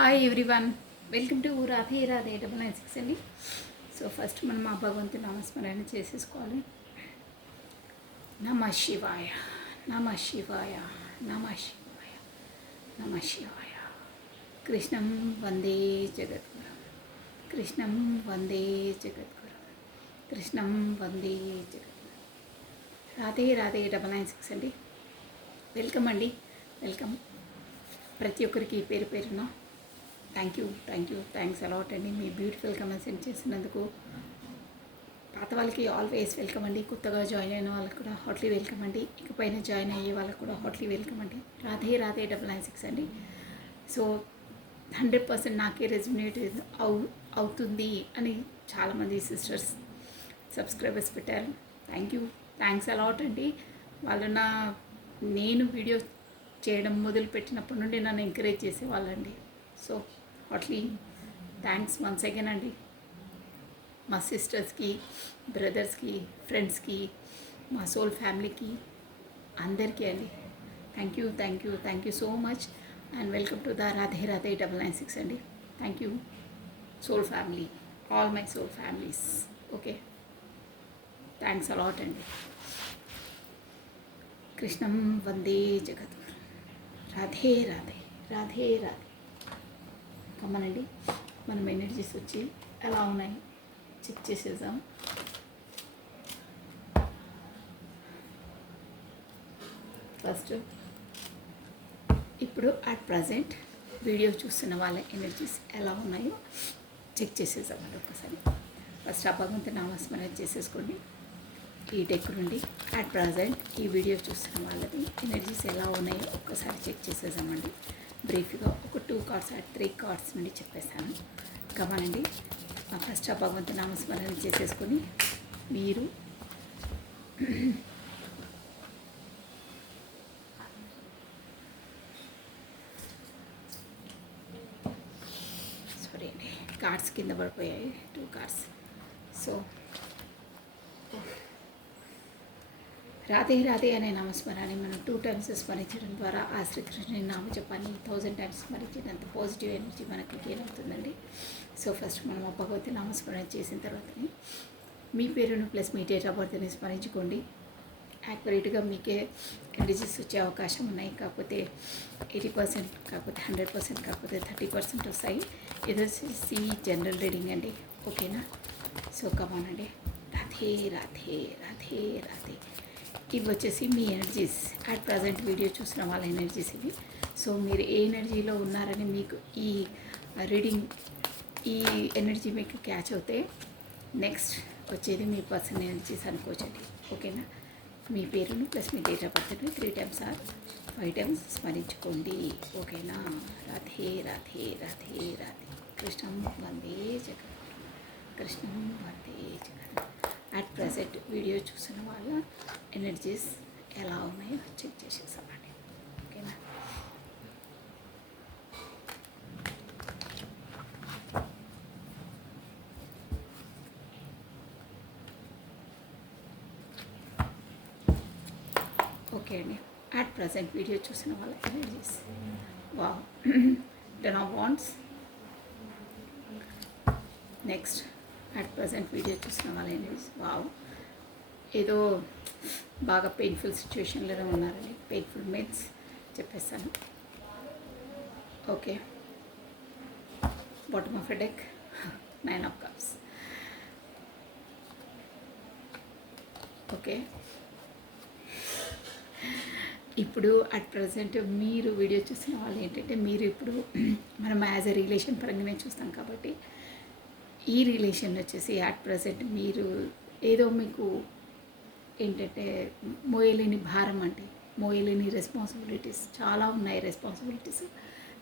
Hi everyone, welcome to Radhe Radhe 996 అండి. So first మనం మా భగవంతుని నామస్మరణ చేసేసుకోవాలి. నమ శివాయ, నమ శివాయ, నమ శివాయ, నమ శివాయ. కృష్ణం వందే జగద్గురు, కృష్ణం వందే జగద్గురు, కృష్ణం వందే జగద్గురు. రాధే రాధే 996 అండి. వెల్కమ్ అండి, వెల్కమ్. ప్రతి ఒక్కరికి పేరు పేరున థ్యాంక్స్ అలాట్ అండి. మీ బ్యూటిఫుల్ కమెంట్స్ సెండ్ చేసినందుకు పాత వాళ్ళకి ఆల్వేస్ వెల్కమ్ అండి. కొత్తగా జాయిన్ అయిన వాళ్ళకి కూడా హాట్లీ వెల్కమ్ అండి. ఇకపైన జాయిన్ అయ్యే వాళ్ళకి కూడా హాట్లీ వెల్కమ్ అండి. రాధే రాధే 996 అండి. సో 100% నాకే రెజ్యునేట్ అవుతుంది అని చాలామంది సిస్టర్స్ సబ్స్క్రైబర్స్ పెట్టారు. థ్యాంక్స్ అలాట్ అండి. వాళ్ళు నేను వీడియో చేయడం మొదలుపెట్టినప్పటి నుండి నన్ను ఎంకరేజ్ చేసేవాళ్ళండి. So heartily thanks once again అండి. మా సిస్టర్స్కి, బ్రదర్స్కి, ఫ్రెండ్స్కి, మా సోల్ ఫ్యామిలీకి అందరికీ అండి thank you so much and welcome to the Radhe Radhe 996 అండి. Thank you soul family, all my soul families. Okay, thanks a lot అండి. కృష్ణం వందే జగద్గురు, రాధే రాధే రాధే రాధే. కమ్మనండి, మనం ఎనర్జీస్ వచ్చి ఎలా ఉన్నాయి చెక్ చేసేద్దాం. ఫస్ట్ ఇప్పుడు అట్ ప్రజెంట్ వీడియో చూస్తున్న వాళ్ళ ఎనర్జీస్ ఎలా ఉన్నాయో చెక్ చేసేద్దామండి ఒకసారి. ఫస్ట్ ఆ భగవంతుని నామస్మరణ చేసేసుకోండి. ఈ డెక్ నుండి అట్ ప్రజెంట్ ఈ వీడియో చూస్తున్న వాళ్ళది ఎనర్జీస్ ఎలా ఉన్నాయో ఒక్కసారి చెక్ చేసేద్దామండి. బ్రీఫ్గా ఒక 2 కార్డ్స్ 3 కార్డ్స్ నుండి చెప్పేస్తాను. కమానండి, ఫస్ట్ ఆ భగవంతుని నామస్మరణ చేసేసుకొని మీరు సారీ అండి, కార్డ్స్ కింద పడిపోయాయి 2 కార్డ్స్. సో రాధే రాధే అనే నామస్మరాన్ని మనం 2 times స్మరించడం ద్వారా ఆ శ్రీకృష్ణుని నామజపాన్ని 1000 times స్మరించినంత పాజిటివ్ ఎనర్జీ మనకి గెయిన్ అవుతుందండి. సో ఫస్ట్ మనం ఆ భగవతి నామస్మరణ చేసిన తర్వాతని మీ పేరును ప్లస్ మీ డేట్ ఆఫ్ బర్త్ని స్మరించుకోండి. యాక్యురేట్గా మీకే ఎనర్జీస్ వచ్చే అవకాశం ఉన్నాయి. కాకపోతే 80%, కాకపోతే 100%, కాకపోతే 30% వస్తాయి. ఇది వచ్చేసి జనరల్ రీడింగ్ అండి. ఓకేనా? సో కమానండి, రాధే రాధే రాధే రాధే. ఇవి వచ్చేసి మీ ఎనర్జీస్, అట్ ప్రజెంట్ వీడియో చూసిన వాళ్ళ ఎనర్జీస్ ఇవి. సో మీరు ఏ ఎనర్జీలో ఉన్నారని మీకు ఈ రీడింగ్, ఈ ఎనర్జీ మీకు క్యాచ్ అవుతే నెక్స్ట్ వచ్చేది మీ పర్సనల్ ఎనర్జీస్ అనుకోవచ్చండి. ఓకేనా? మీ పేరును ప్లస్ మీ డేట్ ఆఫ్ బర్త్ని 3 times or 5 times స్మరించుకోండి. ఓకేనా? రాధే రాధే రాధే రాధే. కృష్ణం వందే జగద్గురు, కృష్ణం వందే జగద్గురు. అట్ ప్రజెంట్ వీడియో చూసిన వాళ్ళ ఎనర్జీస్ ఎలా ఉన్నాయో చెక్ చేసేసామండి. ఓకేనా? ఓకే అండి, అట్ ప్రజెంట్ వీడియో చూసిన వాళ్ళ energies. Wow, 10 of wands. Next at present video చూసిన వాళ్ళ ఎనర్జీస్. వావ్, ఏదో బాగా పెయిన్ఫుల్ సిచ్యువేషన్లోనే ఉన్నారండి. పెయిన్ఫుల్ మీన్స్ చెప్పేస్తాను. Okay, bottom of a deck 9 of cups. Okay, ఇప్పుడు అట్ ప్రజెంట్ మీరు వీడియో చూసిన వాళ్ళు ఏంటంటే, మీరు ఇప్పుడు మనం యాజ్ ఎ రిలేషన్ పరంగానే చూస్తాం కాబట్టి ఈ రిలేషన్ వచ్చేసి అట్ ప్రజెంట్ మీరు ఏదో మీకు ఏంటంటే మోయలేని భారం, అంటే మోయలేని రెస్పాన్సిబిలిటీస్ చాలా ఉన్నాయి. రెస్పాన్సిబిలిటీస్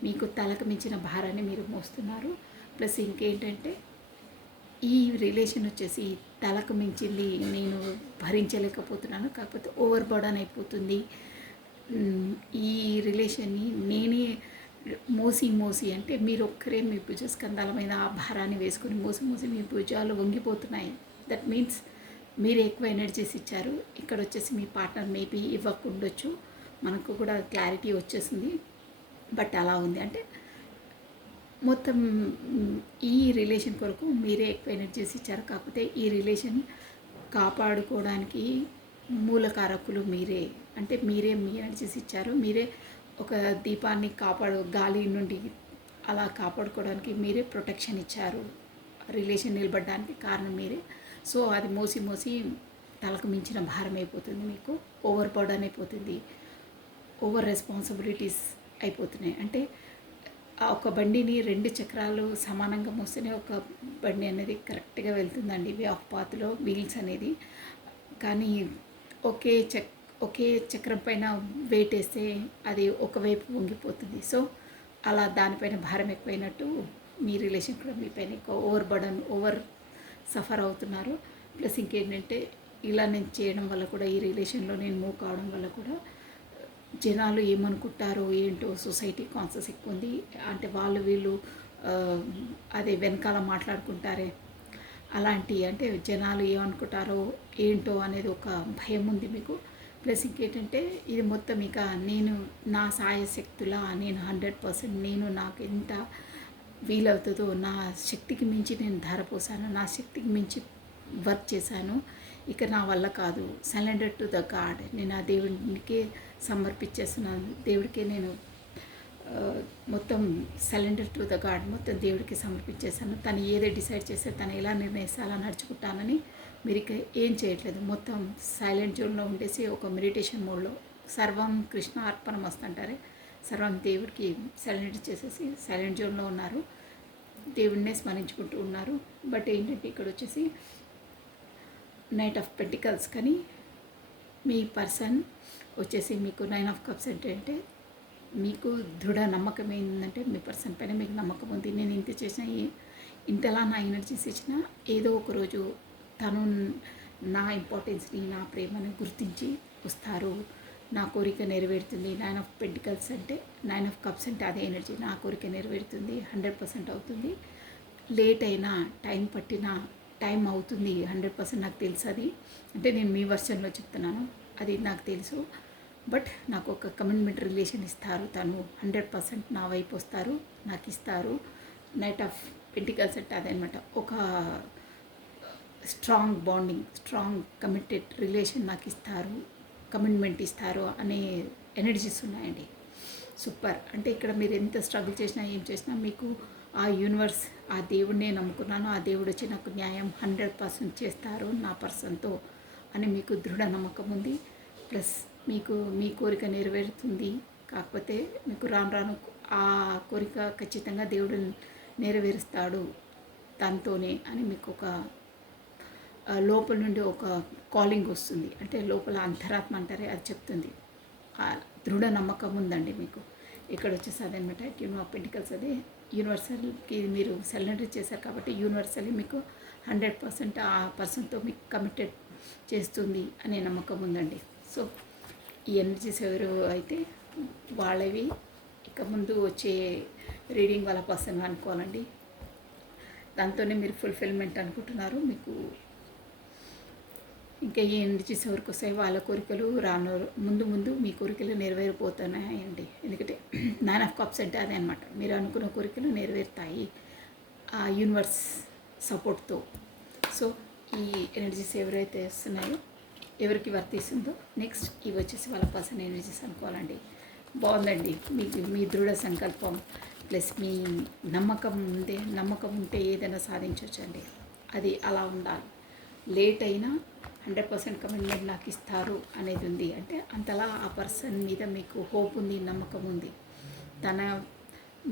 మీకు తలకు మించిన భారాన్ని మీరు మోస్తున్నారు. ప్లస్ ఇంకేంటంటే ఈ రిలేషన్ వచ్చేసి తలకు మించింది, నేను భరించలేకపోతున్నాను, కాకపోతే ఓవర్ బర్డన్ అయిపోతుంది. ఈ రిలేషన్ని నేనే మోసి అంటే మీరు ఒక్కరే మీ భుజస్కంధాల మీద ఆ భారాన్ని వేసుకొని మోసి మీ భుజాలు వంగిపోతున్నాయి. దట్ మీన్స్ మీరు ఎక్కువ ఎనర్జీస్ ఇచ్చారు. ఇక్కడ వచ్చేసి మీ పార్ట్నర్ మేబీ ఇవ్వకుండొచ్చు, మనకు కూడా క్లారిటీ వచ్చేసింది. బట్ అలా ఉంది అంటే మొత్తం ఈ రిలేషన్ కొరకు మీరే ఎక్కువ ఎనర్జీస్ ఇచ్చారు. కాకపోతే ఈ రిలేషన్ కాపాడుకోవడానికి మూలకారకులు మీరే. అంటే మీరే మీ ఎనర్జీస్ ఇచ్చారు. మీరే ఒక దీపాన్ని గాలి నుండి అలా కాపాడుకోవడానికి మీరే ప్రొటెక్షన్ ఇచ్చారు. రిలేషన్ నిలబడడానికి కారణం మీరే. సో అది మోసి మోసి తలకు మించిన భారం అయిపోతుంది, మీకు ఓవర్ బర్డన్ అయిపోతుంది, ఓవర్ రెస్పాన్సిబిలిటీస్ అయిపోతున్నాయి. అంటే ఒక బండిని 2 చక్రాలు సమానంగా మోస్తేనే ఒక బండి అనేది కరెక్ట్గా వెళ్తుందండి, వే ఆఫ్ పాత్లో వీల్స్ అనేది. కానీ ఒకే చక్రం పైన వెయిట్ వేస్తే అది ఒకవైపు వంగిపోతుంది. సో అలా దానిపైన భారం ఎక్కువైనట్టు మీ రిలేషన్ కూడా మీ పైన ఎక్కువ ఓవర్ బర్డన్, ఓవర్ సఫర్ అవుతున్నారు. ప్లస్ ఇంకేంటంటే ఇలా నేను చేయడం వల్ల కూడా, ఈ రిలేషన్లో నేను మూవ్ కావడం వల్ల కూడా జనాలు ఏమనుకుంటారో ఏంటో, సొసైటీ కాన్షియస్ ఎక్కువ ఉంది. అంటే వాళ్ళు వీళ్ళు అదే వెనకాల మాట్లాడుకుంటారే అలాంటి, అంటే జనాలు ఏమనుకుంటారో ఏంటో అనేది ఒక భయం ఉంది మీకు. ప్లస్ ఇంకేంటంటే ఇది మొత్తం ఇక నేను నా సాయశక్తులా నేను 100% నేను నాకు ఎంత వీలవుతుందో నా శక్తికి మించి నేను ధారపోసాను, నా శక్తికి మించి వర్క్ చేశాను. ఇక నా వల్ల కాదు, సరెండర్ టు ద గాడ్, నేను ఆ దేవుడికే సమర్పించేస్తున్నాను. దేవుడికే నేను మొత్తం సరెండర్ టు ద గాడ్, మొత్తం దేవుడికి సమర్పించేశాను. తను ఏదో డిసైడ్ చేస్తే తను ఎలా నిర్ణయిస్తే అలా నడుచుకుంటానని. మీరు ఇక ఏం చేయట్లేదు, మొత్తం సైలెంట్ జోన్లో ఉండేసి ఒక మెడిటేషన్ మోడ్లో సర్వం కృష్ణ అర్పణం వస్తుంటారే, సర్వం దేవుడికి సైలెంట్ చేసేసి సైలెంట్ జోన్లో ఉన్నారు, దేవుడినే స్మరించుకుంటూ ఉన్నారు. బట్ ఏంటంటే ఇక్కడ వచ్చేసి నైట్ ఆఫ్ పెంటికల్స్, కానీ మీ పర్సన్ వచ్చేసి మీకు 9 ఆఫ్ కప్స్ అంటే మీకు దృఢ నమ్మకం ఏంటంటే మీ పర్సన్ పైన మీకు నమ్మకం ఉంది. నేను ఇంత చేసిన, ఇంతలా నా ఎనర్జీస్ ఇచ్చినా ఏదో ఒకరోజు తను నా ఇంపార్టెన్స్ని, నా ప్రేమను గుర్తించి వస్తారు, నా కోరిక నెరవేరుతుంది. 9 ఆఫ్ పెంటికల్స్ అంటే 9 ఆఫ్ కప్స్ అంటే అదే ఎనర్జీ, నా కోరిక నెరవేరుతుంది, 100% అవుతుంది. లేట్ అయినా, టైం పట్టినా, టైం అవుతుంది 100%, నాకు తెలుసు. అది అంటే నేను మీ వర్షన్లో చెప్తున్నాను, అది నాకు తెలుసు. బట్ నాకు ఒక కమిట్మెంట్ రిలేషన్ ఇస్తారు, తను 100% నా వైపు వస్తారు, నాకు ఇస్తారు. నైట్ ఆఫ్ పెంటికల్స్ అంటే అదనమాట, ఒక strong bonding, strong committed relation నాకు ఇస్తారు, కమిట్మెంట్ ఇస్తారు అనే ఎనర్జీస్ ఉన్నాయండి. సూపర్. అంటే ఇక్కడ మీరు ఎంత స్ట్రగుల్ చేసినా ఏం చేసినా మీకు ఆ యూనివర్స్, ఆ దేవుడినే నమ్ముకున్నాను, ఆ దేవుడు వచ్చి నాకు న్యాయం 100% చేస్తారు నా పర్సన్తో అని మీకు దృఢ నమ్మకం ఉంది. ప్లస్ మీకు మీ కోరిక నెరవేరుతుంది. కాకపోతే మీకు రాను రాను ఆ కోరిక ఖచ్చితంగా దేవుడు నెరవేరుస్తాడు దాంతోనే అని మీకు ఒక లోపల నుండి ఒక కాలింగ్ వస్తుంది. అంటే లోపల అంతరాత్మ అంటారే అది చెప్తుంది. దృఢ నమ్మకం ఉందండి మీకు. ఇక్కడ వచ్చేసి అదనమాట క్యూన్ ఆఫ్ పెంటికల్స్, అదే యూనివర్సల్కి మీరు సరెండర్ చేశారు కాబట్టి యూనివర్సల్లీ మీకు 100% ఆ పర్సన్తో మీకు కమిటెడ్ చేస్తుంది అనే నమ్మకం ఉందండి. సో ఈ ఎనర్జీస్ ఎవరు అయితే వాళ్ళవి ఇక ముందు వచ్చే రీడింగ్ వాళ్ళ పర్సన్ అనుకోవాలండి. దాంతోనే మీరు ఫుల్ఫిల్మెంట్ అనుకుంటున్నారు. మీకు ఇంకా ఏ ఎనర్జీస్ ఎవరికి వస్తాయి, వాళ్ళ కోరికలు రాను ముందు మీ కోరికలు నెరవేరిపోతున్నాయండి. ఎందుకంటే 9 ఆఫ్ కప్స్ అంటే అదే అనమాట, మీరు అనుకున్న కోరికలు నెరవేరుతాయి ఆ యూనివర్స్ సపోర్ట్తో. సో ఈ ఎనర్జీస్ ఎవరైతే వస్తున్నాయో ఎవరికి వర్తిస్తుందో నెక్స్ట్ ఇవి వచ్చేసి వాళ్ళ పర్సన్ ఎనర్జీస్ అనుకోవాలండి. బాగుందండి. మీ దృఢ సంకల్పం ప్లస్ మీ నమ్మకం ఉంటే ఏదైనా సాధించవచ్చండి. అది అలా ఉండాలి. లేట్ అయినా 100% కమిట్మెంట్ నాకు ఇస్తారు అనేది ఉంది. అంటే అంతలా ఆ పర్సన్ మీద మీకు హోప్ ఉంది, నమ్మకం ఉంది.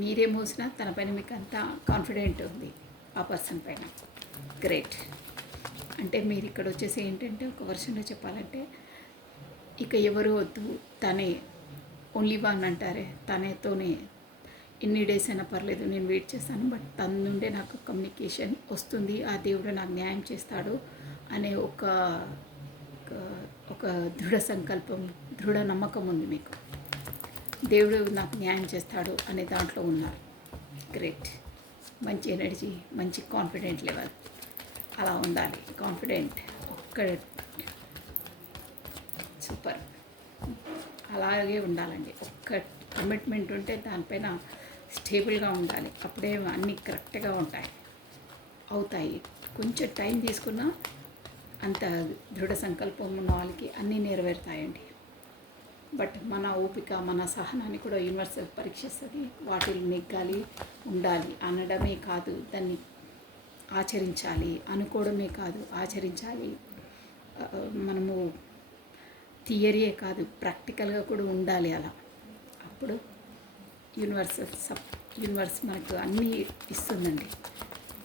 మీరే మోసినా తన పైన మీకు అంత కాన్ఫిడెంట్ ఉంది ఆ పర్సన్ పైన. గ్రేట్. అంటే మీరు ఇక్కడ వచ్చేసి ఏంటంటే ఒక వర్షన్లో చెప్పాలంటే ఇక ఎవరు వద్దు, తనే ఓన్లీ వన్ అంటారే, తనతోనే ఎన్ని డేస్ అయినా పర్లేదు నేను వెయిట్ చేస్తాను, బట్ తన నుండే నాకు కమ్యూనికేషన్ వస్తుంది, ఆ దేవుడు నాకు న్యాయం చేస్తాడు అనే ఒక దృఢ సంకల్పం, దృఢ నమ్మకం ఉంది మీకు. దేవుడు నాకు న్యాయం చేస్తాడు అనే దాంట్లో ఉన్నారు. గ్రేట్. మంచి ఎనర్జీ, మంచి కాన్ఫిడెంట్ లెవెల్ అలా ఉండాలి. కాన్ఫిడెంట్ సూపర్ అలాగే ఉండాలండి. ఒక్క కమిట్మెంట్ ఉంటే దానిపైన స్టేబుల్గా ఉండాలి. అప్పుడే అన్నీ కరెక్ట్గా అవుతాయి. కొంచెం టైం తీసుకున్నా అంత దృఢ సంకల్పం ఉన్న వాళ్ళకి అన్నీ నెరవేరుతాయండి. బట్ మన ఓపిక, మన సహనాన్ని కూడా యూనివర్స్ పరీక్షిస్తుంది. వాటిని నెగ్గాలి, ఉండాలి అనడమే కాదు, దాన్ని ఆచరించాలి. అనుకోవడమే కాదు, ఆచరించాలి. మనము థియరీయే కాదు, ప్రాక్టికల్గా కూడా ఉండాలి. అలా అప్పుడు యూనివర్స్ మనకు అన్నీ ఇస్తుందండి.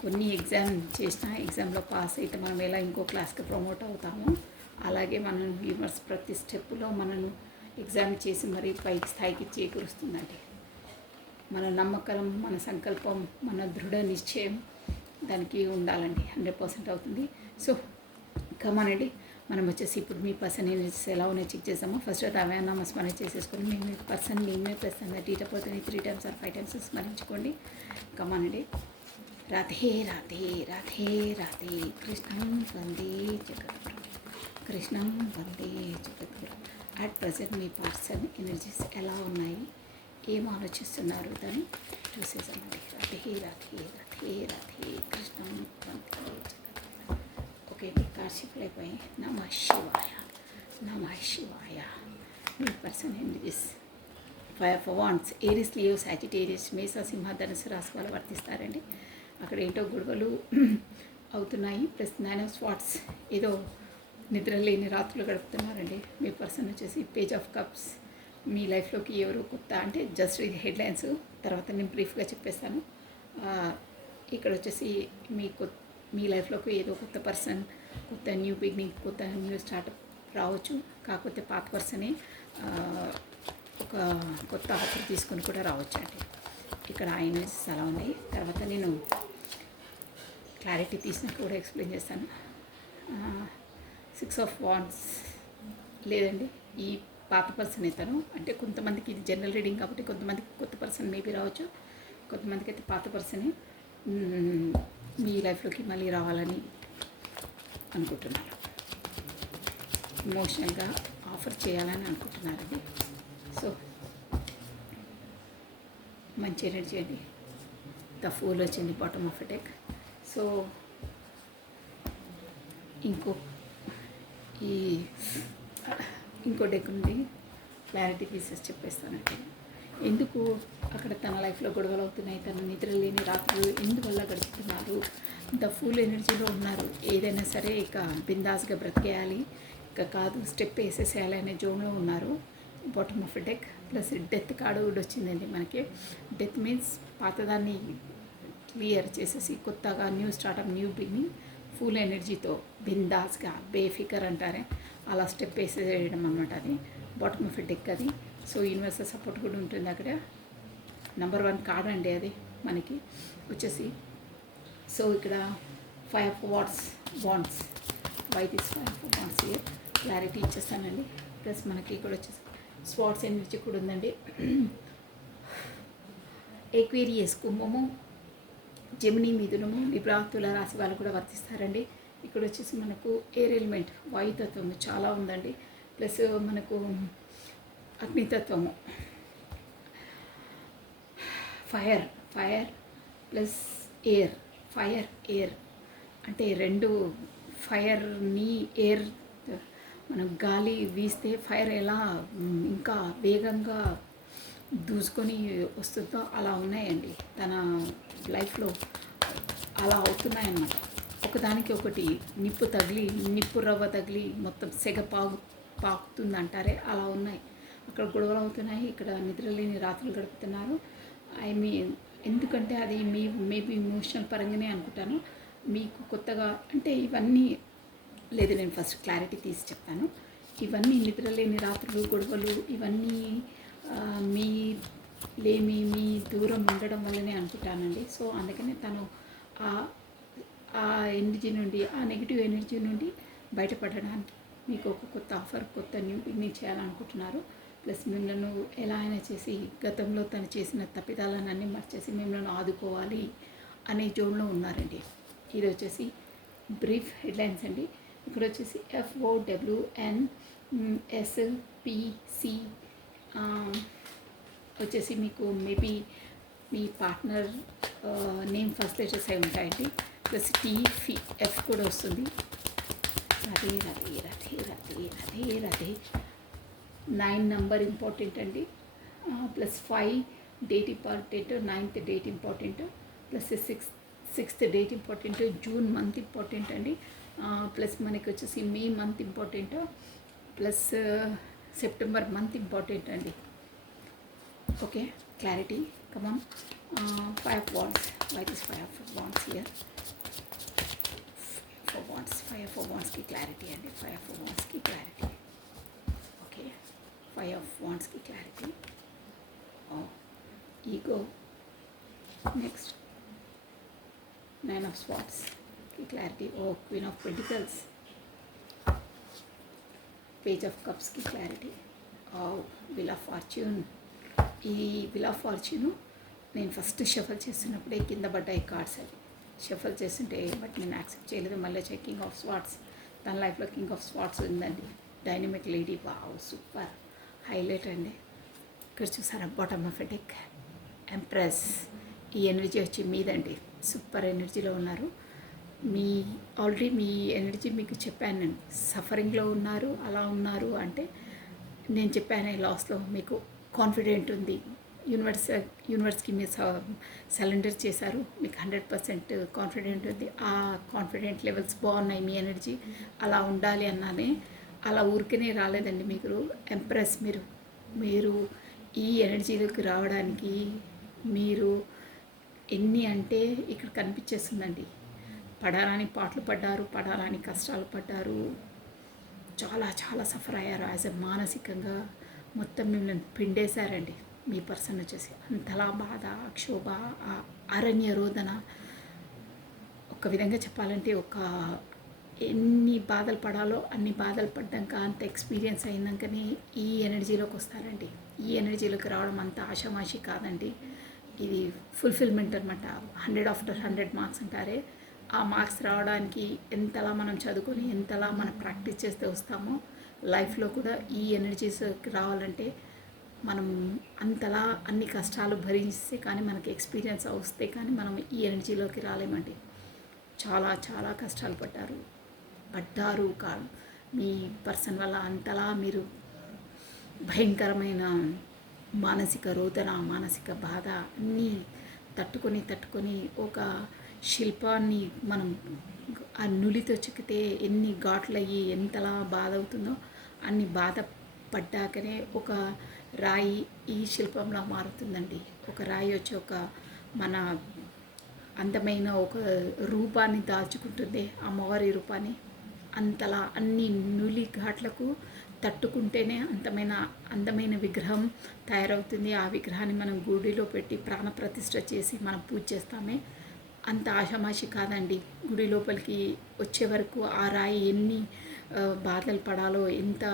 కొన్ని ఎగ్జామ్ చేసినా ఎగ్జామ్లో పాస్ అయితే మనం ఎలా ఇంకో క్లాస్కి ప్రమోట్ అవుతామో అలాగే మనం యూనివర్స్ ప్రతి స్టెప్పులో మనను ఎగ్జామ్ చేసి మరీ పైకి స్థాయికి చేకూరుస్తుందండి. మన నమ్మకం, మన సంకల్పం, మన దృఢ నిశ్చయం దానికి ఉండాలండి. 100% అవుతుంది. సో కమానండి, మనం వచ్చేసి ఇప్పుడు మీ పర్సన్ ఎలా ఉన్నాయో చెక్ చేసాము. ఫస్ట్ అయితే అవేనా స్మరణ చేసేసుకొని మీ పర్సన్ డీటా పోతుంది 3 times or 5 times స్మరించుకోండి. కమానండి. రాధే రాధే రాధే రాధే కృష్ణం వందే జగద్గురు, కృష్ణం వందే జగద్గురు. అట్ ప్రజెంట్ మీ పర్సన్ ఎనర్జీస్ ఎలా ఉన్నాయి, ఏం ఆలోచిస్తున్నారు దాన్ని చూసేసామండి. రాధే రాధే రాధే రాధే కృష్ణం వందే జగద్గురు. ఓకే, కార్షిఫ్లు అయిపోయి నమః శివాయ, నమః శివాయ. మీ person energies 5 of Wands, Aries, Leo, Sagittarius, మేష, సింహ, ధనుసు రాశి వాళ్ళు వర్తిస్తారండి. అక్కడ ఏంటో గొడవలు అవుతున్నాయి. ప్లస్ 9 of Swords, ఏదో నిద్ర లేని రాత్రులు గడుపుతున్నారండి. మీ పర్సన్ వచ్చేసి పేజ్ ఆఫ్ కప్స్, మీ లైఫ్లోకి ఎవరు కొత్త అంటే జస్ట్ ఇది హెడ్లైన్స్, తర్వాత నేను బ్రీఫ్గా చెప్పేస్తాను. ఇక్కడ వచ్చేసి మీ లైఫ్లోకి ఏదో కొత్త పర్సన్, కొత్త న్యూ బిగినింగ్, కొత్త న్యూ స్టార్ట్అప్ రావచ్చు. కాకపోతే పాత పర్సనే ఒక కొత్త ఆఫర్ తీసుకొని కూడా రావచ్చు అండి. ఇక్కడ ఆ ఎనర్జీస్ అలా ఉన్నాయి. తర్వాత నేను క్లారిటీ తీసినట్టు కూడా ఎక్స్ప్లెయిన్ చేస్తాను. 6 of Wands లేదండి, ఈ పాత పర్సన్ ఇతను. అంటే కొంతమందికి ఇది జనరల్ రీడింగ్ కాబట్టి కొంతమందికి కొత్త పర్సన్ మేబీ రావచ్చు, కొంతమందికి అయితే పాత పర్సనే మీ లైఫ్లోకి మళ్ళీ రావాలని అనుకుంటున్నారు. ఇమోషనల్గా ఆఫర్ చేయాలని అనుకుంటున్నారండి. సో మంచి ఎనర్జీ అండి. ద ఫూల్ వచ్చింది bottom of a deck. So ఇంకో డెక్ నుండి క్లారిటీ తీసేసి చెప్పేస్తానండి. ఎందుకు అక్కడ తన లైఫ్లో గొడవలు అవుతున్నాయి, తన నిద్ర లేని రాత్రులు ఎందువల్ల గడుపుతున్నారు, ద ఫుల్ ఎనర్జీలో ఉన్నారు. ఏదైనా సరే ఇక బిందాస్గా బ్రతికేయాలి, ఇక కాదు స్టెప్ వేసేసేయాలి అనే జోన్లో ఉన్నారు. Bottom of deck plus death card కూడా వచ్చిందండి మనకి. డెత్ మీన్స్ పాతదాన్ని క్లియర్ చేసేసి కొత్తగా new startup, new beginning, full ఎనర్జీతో బిందాస్గా బేఫికర్ అంటారే అలా స్టెప్ వేసేయడం అనమాట. అది బాటమ్ ఆఫ్ డెక్ అది. సో యూనివర్సల్ సపోర్ట్ కూడా ఉంటుంది అక్కడ. నెంబర్ 1 కార్డ్ అండి అది మనకి వచ్చేసి. సో ఇక్కడ 5 of Wands, why this 5 of Wands year clarity ఇచ్చేస్తానండి. ప్లస్ మనకి ఇక్కడ వచ్చేసి స్వాట్స్ ఎనర్జీ కూడా ఉందండి. ఎక్వేరియస్, కుంభము, జెమిని, మిథునము, లిబ్రా, తుల రాశి వాళ్ళు కూడా వర్తిస్తారండి. ఇక్కడ వచ్చేసి మనకు ఎయిర్ ఎలిమెంట్, వాయుతత్వము చాలా ఉందండి. ప్లస్ మనకు అగ్నితత్వము, ఫైర్ ప్లస్ ఎయిర్, ఎయిర్ అంటే 2 ఫైర్ని ఎయిర్, మనం గాలి వీస్తే ఫైర్ ఎలా ఇంకా వేగంగా దూసుకొని వస్తుందో అలా ఉన్నాయండి తన లైఫ్లో. అలా అవుతున్నాయన్నమాట. ఒకదానికి ఒకటి నిప్పు రవ్వ తగిలి మొత్తం సెగ పాకుతుంది అంటారే అలా ఉన్నాయి. అక్కడ గొడవలు అవుతున్నాయి, ఇక్కడ నిద్రలేని రాత్రులు గడుపుతున్నారు. ఎందుకంటే అది మేబీ ఇమోషనల్ పరంగానే అనుకుంటాను. మీకు కొత్తగా అంటే ఇవన్నీ లేదు, నేను ఫస్ట్ క్లారిటీ తీసి చెప్తాను. ఇవన్నీ నిద్రలేని రాత్రులు, గొడవలు ఇవన్నీ మీ దూరం ఉండడం వల్లనే అనుకుంటానండి. సో అందుకనే తను ఆ ఎనర్జీ నుండి, ఆ నెగిటివ్ ఎనర్జీ నుండి బయటపడడానికి మీకు ఒక కొత్త ఆఫర్, కొత్త న్యూ బిగినింగ్ చేయాలనుకుంటున్నారు. ప్లస్ మిమ్మల్ని ఎలా అయినా చేసి గతంలో తను చేసిన తప్పిదాలన్నీ మర్చేసి మిమ్మల్ని ఆదుకోవాలి అనే జోన్లో ఉన్నారండి. ఇది వచ్చేసి బ్రీఫ్ హెడ్లైన్స్ అండి. ఇక్కడ వచ్చేసి FOWNSPC వచ్చేసి మీకు మేబీ మీ పార్ట్నర్ నేమ్ ఫస్ట్ లెటర్స్ అయి ఉంటాయండి. ప్లస్ TF కూడా వస్తుంది. రథే రథే రథే రథే రథే రథే 9 నెంబర్ ఇంపార్టెంట్ అండి. Plus 5 date important, 9th date important, plus 6th date important, June month important అండి. ప్లస్ మనకి వచ్చేసి May month important, plus September month important అండి. Okay, clarity come on. 5 of wands. Why this 5 of wands here? 5 of wands की clarity అండి. 5 of wands की clarity. Okay, 5 of wands की clarity. ego. Next 9 of swords की clarity. Queen of pentacles. Page of cups की clarity. wheel of fortune. ఈ wheel of fortune నేను first shuffle చేస్తున్నప్పుడే కింద పడ్డాయి కార్డ్స్. అవి షఫల్ చేస్తుంటే బట్ నేను యాక్సెప్ట్ చేయలేదు. మళ్ళీ కింగ్ ఆఫ్ స్వార్డ్స్, తన లైఫ్లో కింగ్ ఆఫ్ స్వార్డ్స్ ఉందండి. Dynamic lady, wow super highlight అండి. ఇక్కడ చూసారా bottom of a deck, empress. ఈ ఎనర్జీ వచ్చి మీదండి. సూపర్ ఎనర్జీలో ఉన్నారు. ఆల్రెడీ మీ ఎనర్జీ మీకు చెప్పాను నేను. సఫరింగ్లో ఉన్నారు, అలా ఉన్నారు అంటే నేను చెప్పాను లాస్లో మీకు కాన్ఫిడెంట్ ఉంది. యూనివర్స్కి మీరు సరెండర్ చేశారు, మీకు 100% కాన్ఫిడెంట్ ఉంది. ఆ కాన్ఫిడెంట్ లెవెల్స్ బాగున్నాయి. మీ ఎనర్జీ అలా ఉండాలి అన్నానే, అలా ఊరికనే రాలేదండి. ఎంప్రెస్ మీరు ఈ ఎనర్జీలోకి రావడానికి మీరు ఎన్ని అంటే ఇక్కడ కనిపించేస్తుందండి. పడాలని పాటలు పడ్డారు, పడాలని కష్టాలు పడ్డారు, చాలా చాలా సఫర్ అయ్యారు. యాజ్ ఎ మానసికంగా మొత్తం మిమ్మల్ని పిండేశారండి. మీ పర్సన్ వచ్చేసి అంతలా బాధ, క్షోభ, అరణ్య రోదన. ఒక విధంగా చెప్పాలంటే ఎన్ని బాధలు పడాలో అన్ని బాధలు పడ్డాక, అంత ఎక్స్పీరియన్స్ అయినాకనే ఈ ఎనర్జీలోకి వస్తారండి. ఈ ఎనర్జీలోకి రావడం అంత ఆషామాషి కాదండి. ఇది ఫుల్ఫిల్మెంట్ అనమాట. 100 after 100 మార్క్స్ అంటారే, ఆ మార్క్స్ రావడానికి ఎంతలా మనం చదువుకొని, ఎంతలా మనం ప్రాక్టీస్ చేస్తే వస్తామో, లైఫ్లో కూడా ఈ ఎనర్జీస్కి రావాలంటే మనం అంతలా అన్ని కష్టాలు భరిస్తే కానీ, మనకి ఎక్స్పీరియన్స్ వస్తే కానీ మనం ఈ ఎనర్జీలోకి రాలేమండి. చాలా చాలా కష్టాలు పడ్డారు మీ పర్సన్ వల్ల. అంతలా మీరు భయంకరమైన మానసిక రోదన, మానసిక బాధ అన్నీ తట్టుకొని ఒక శిల్పాన్ని మనం ఆ నులితో చెక్కితే ఎన్ని ఘాట్లు అయ్యి ఎంతలా బాధ అవుతుందో అన్ని బాధ పడ్డాకనే ఒక రాయి ఈ శిల్పంలా మారుతుందండి. ఒక రాయి వచ్చి మన అందమైన ఒక రూపాన్ని దాచుకుంటుంది, అమ్మవారి రూపాన్ని. అంతలా అన్ని నులి ఘాట్లకు తట్టుకుంటేనే అందమైన విగ్రహం తయారవుతుంది. ఆ విగ్రహాన్ని మనం గుడిలో పెట్టి ప్రాణప్రతిష్ఠ చేసి మనం పూజ చేస్తామే. అంత ఆషామాషి కాదండి. గుడి లోపలికి వచ్చే వరకు ఆ రాయి ఎన్ని బాధలు పడాలో, ఎంత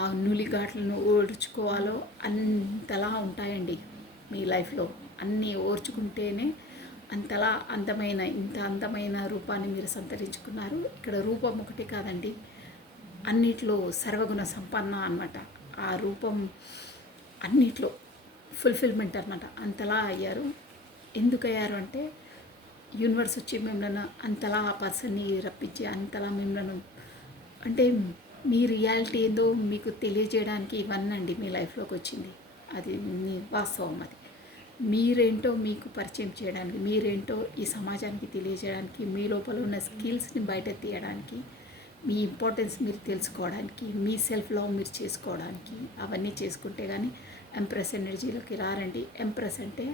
ఆ నులిఘాట్లను ఓర్చుకోవాలో అంతలా ఉంటాయండి మీ లైఫ్లో. అన్నీ ఓర్చుకుంటేనే అంతలా ఇంత అందమైన రూపాన్ని మీరు సంతరించుకున్నారు. ఇక్కడ రూపం ఒకటి కాదండి, అన్నిట్లో సర్వగుణ సంపన్న అన్నమాట. ఆ రూపం అన్నిట్లో ఫుల్ఫిల్మెంట్ అన్నమాట. అంతలా అయ్యారు. ఎందుకు అయ్యారు అంటే యూనివర్స్ వచ్చి మిమ్మల్ని అంతలా ఆ పర్సన్ని రప్పించి అంతలా మిమ్మల్ని అంటే మీ రియాలిటీ ఏందో మీకు తెలియజేయడానికి ఇవన్నీ మీ లైఫ్లోకి వచ్చింది. అది మీ వాస్తవం. అది మీరేంటో మీకు పరిచయం చేయడానికి, మీరేంటో ఈ సమాజానికి తెలియజేయడానికి, మీ లోపల ఉన్న స్కిల్స్ని బయట తీయడానికి, మీ ఇంపార్టెన్స్ మీరు తెలుసుకోవడానికి, మీ సెల్ఫ్ లవ్ మీరు చేసుకోవడానికి, అవన్నీ చేసుకుంటే కానీ ఎంప్రెస్ ఎనర్జీలోకి రారండి. ఎంప్రెస్ అంటే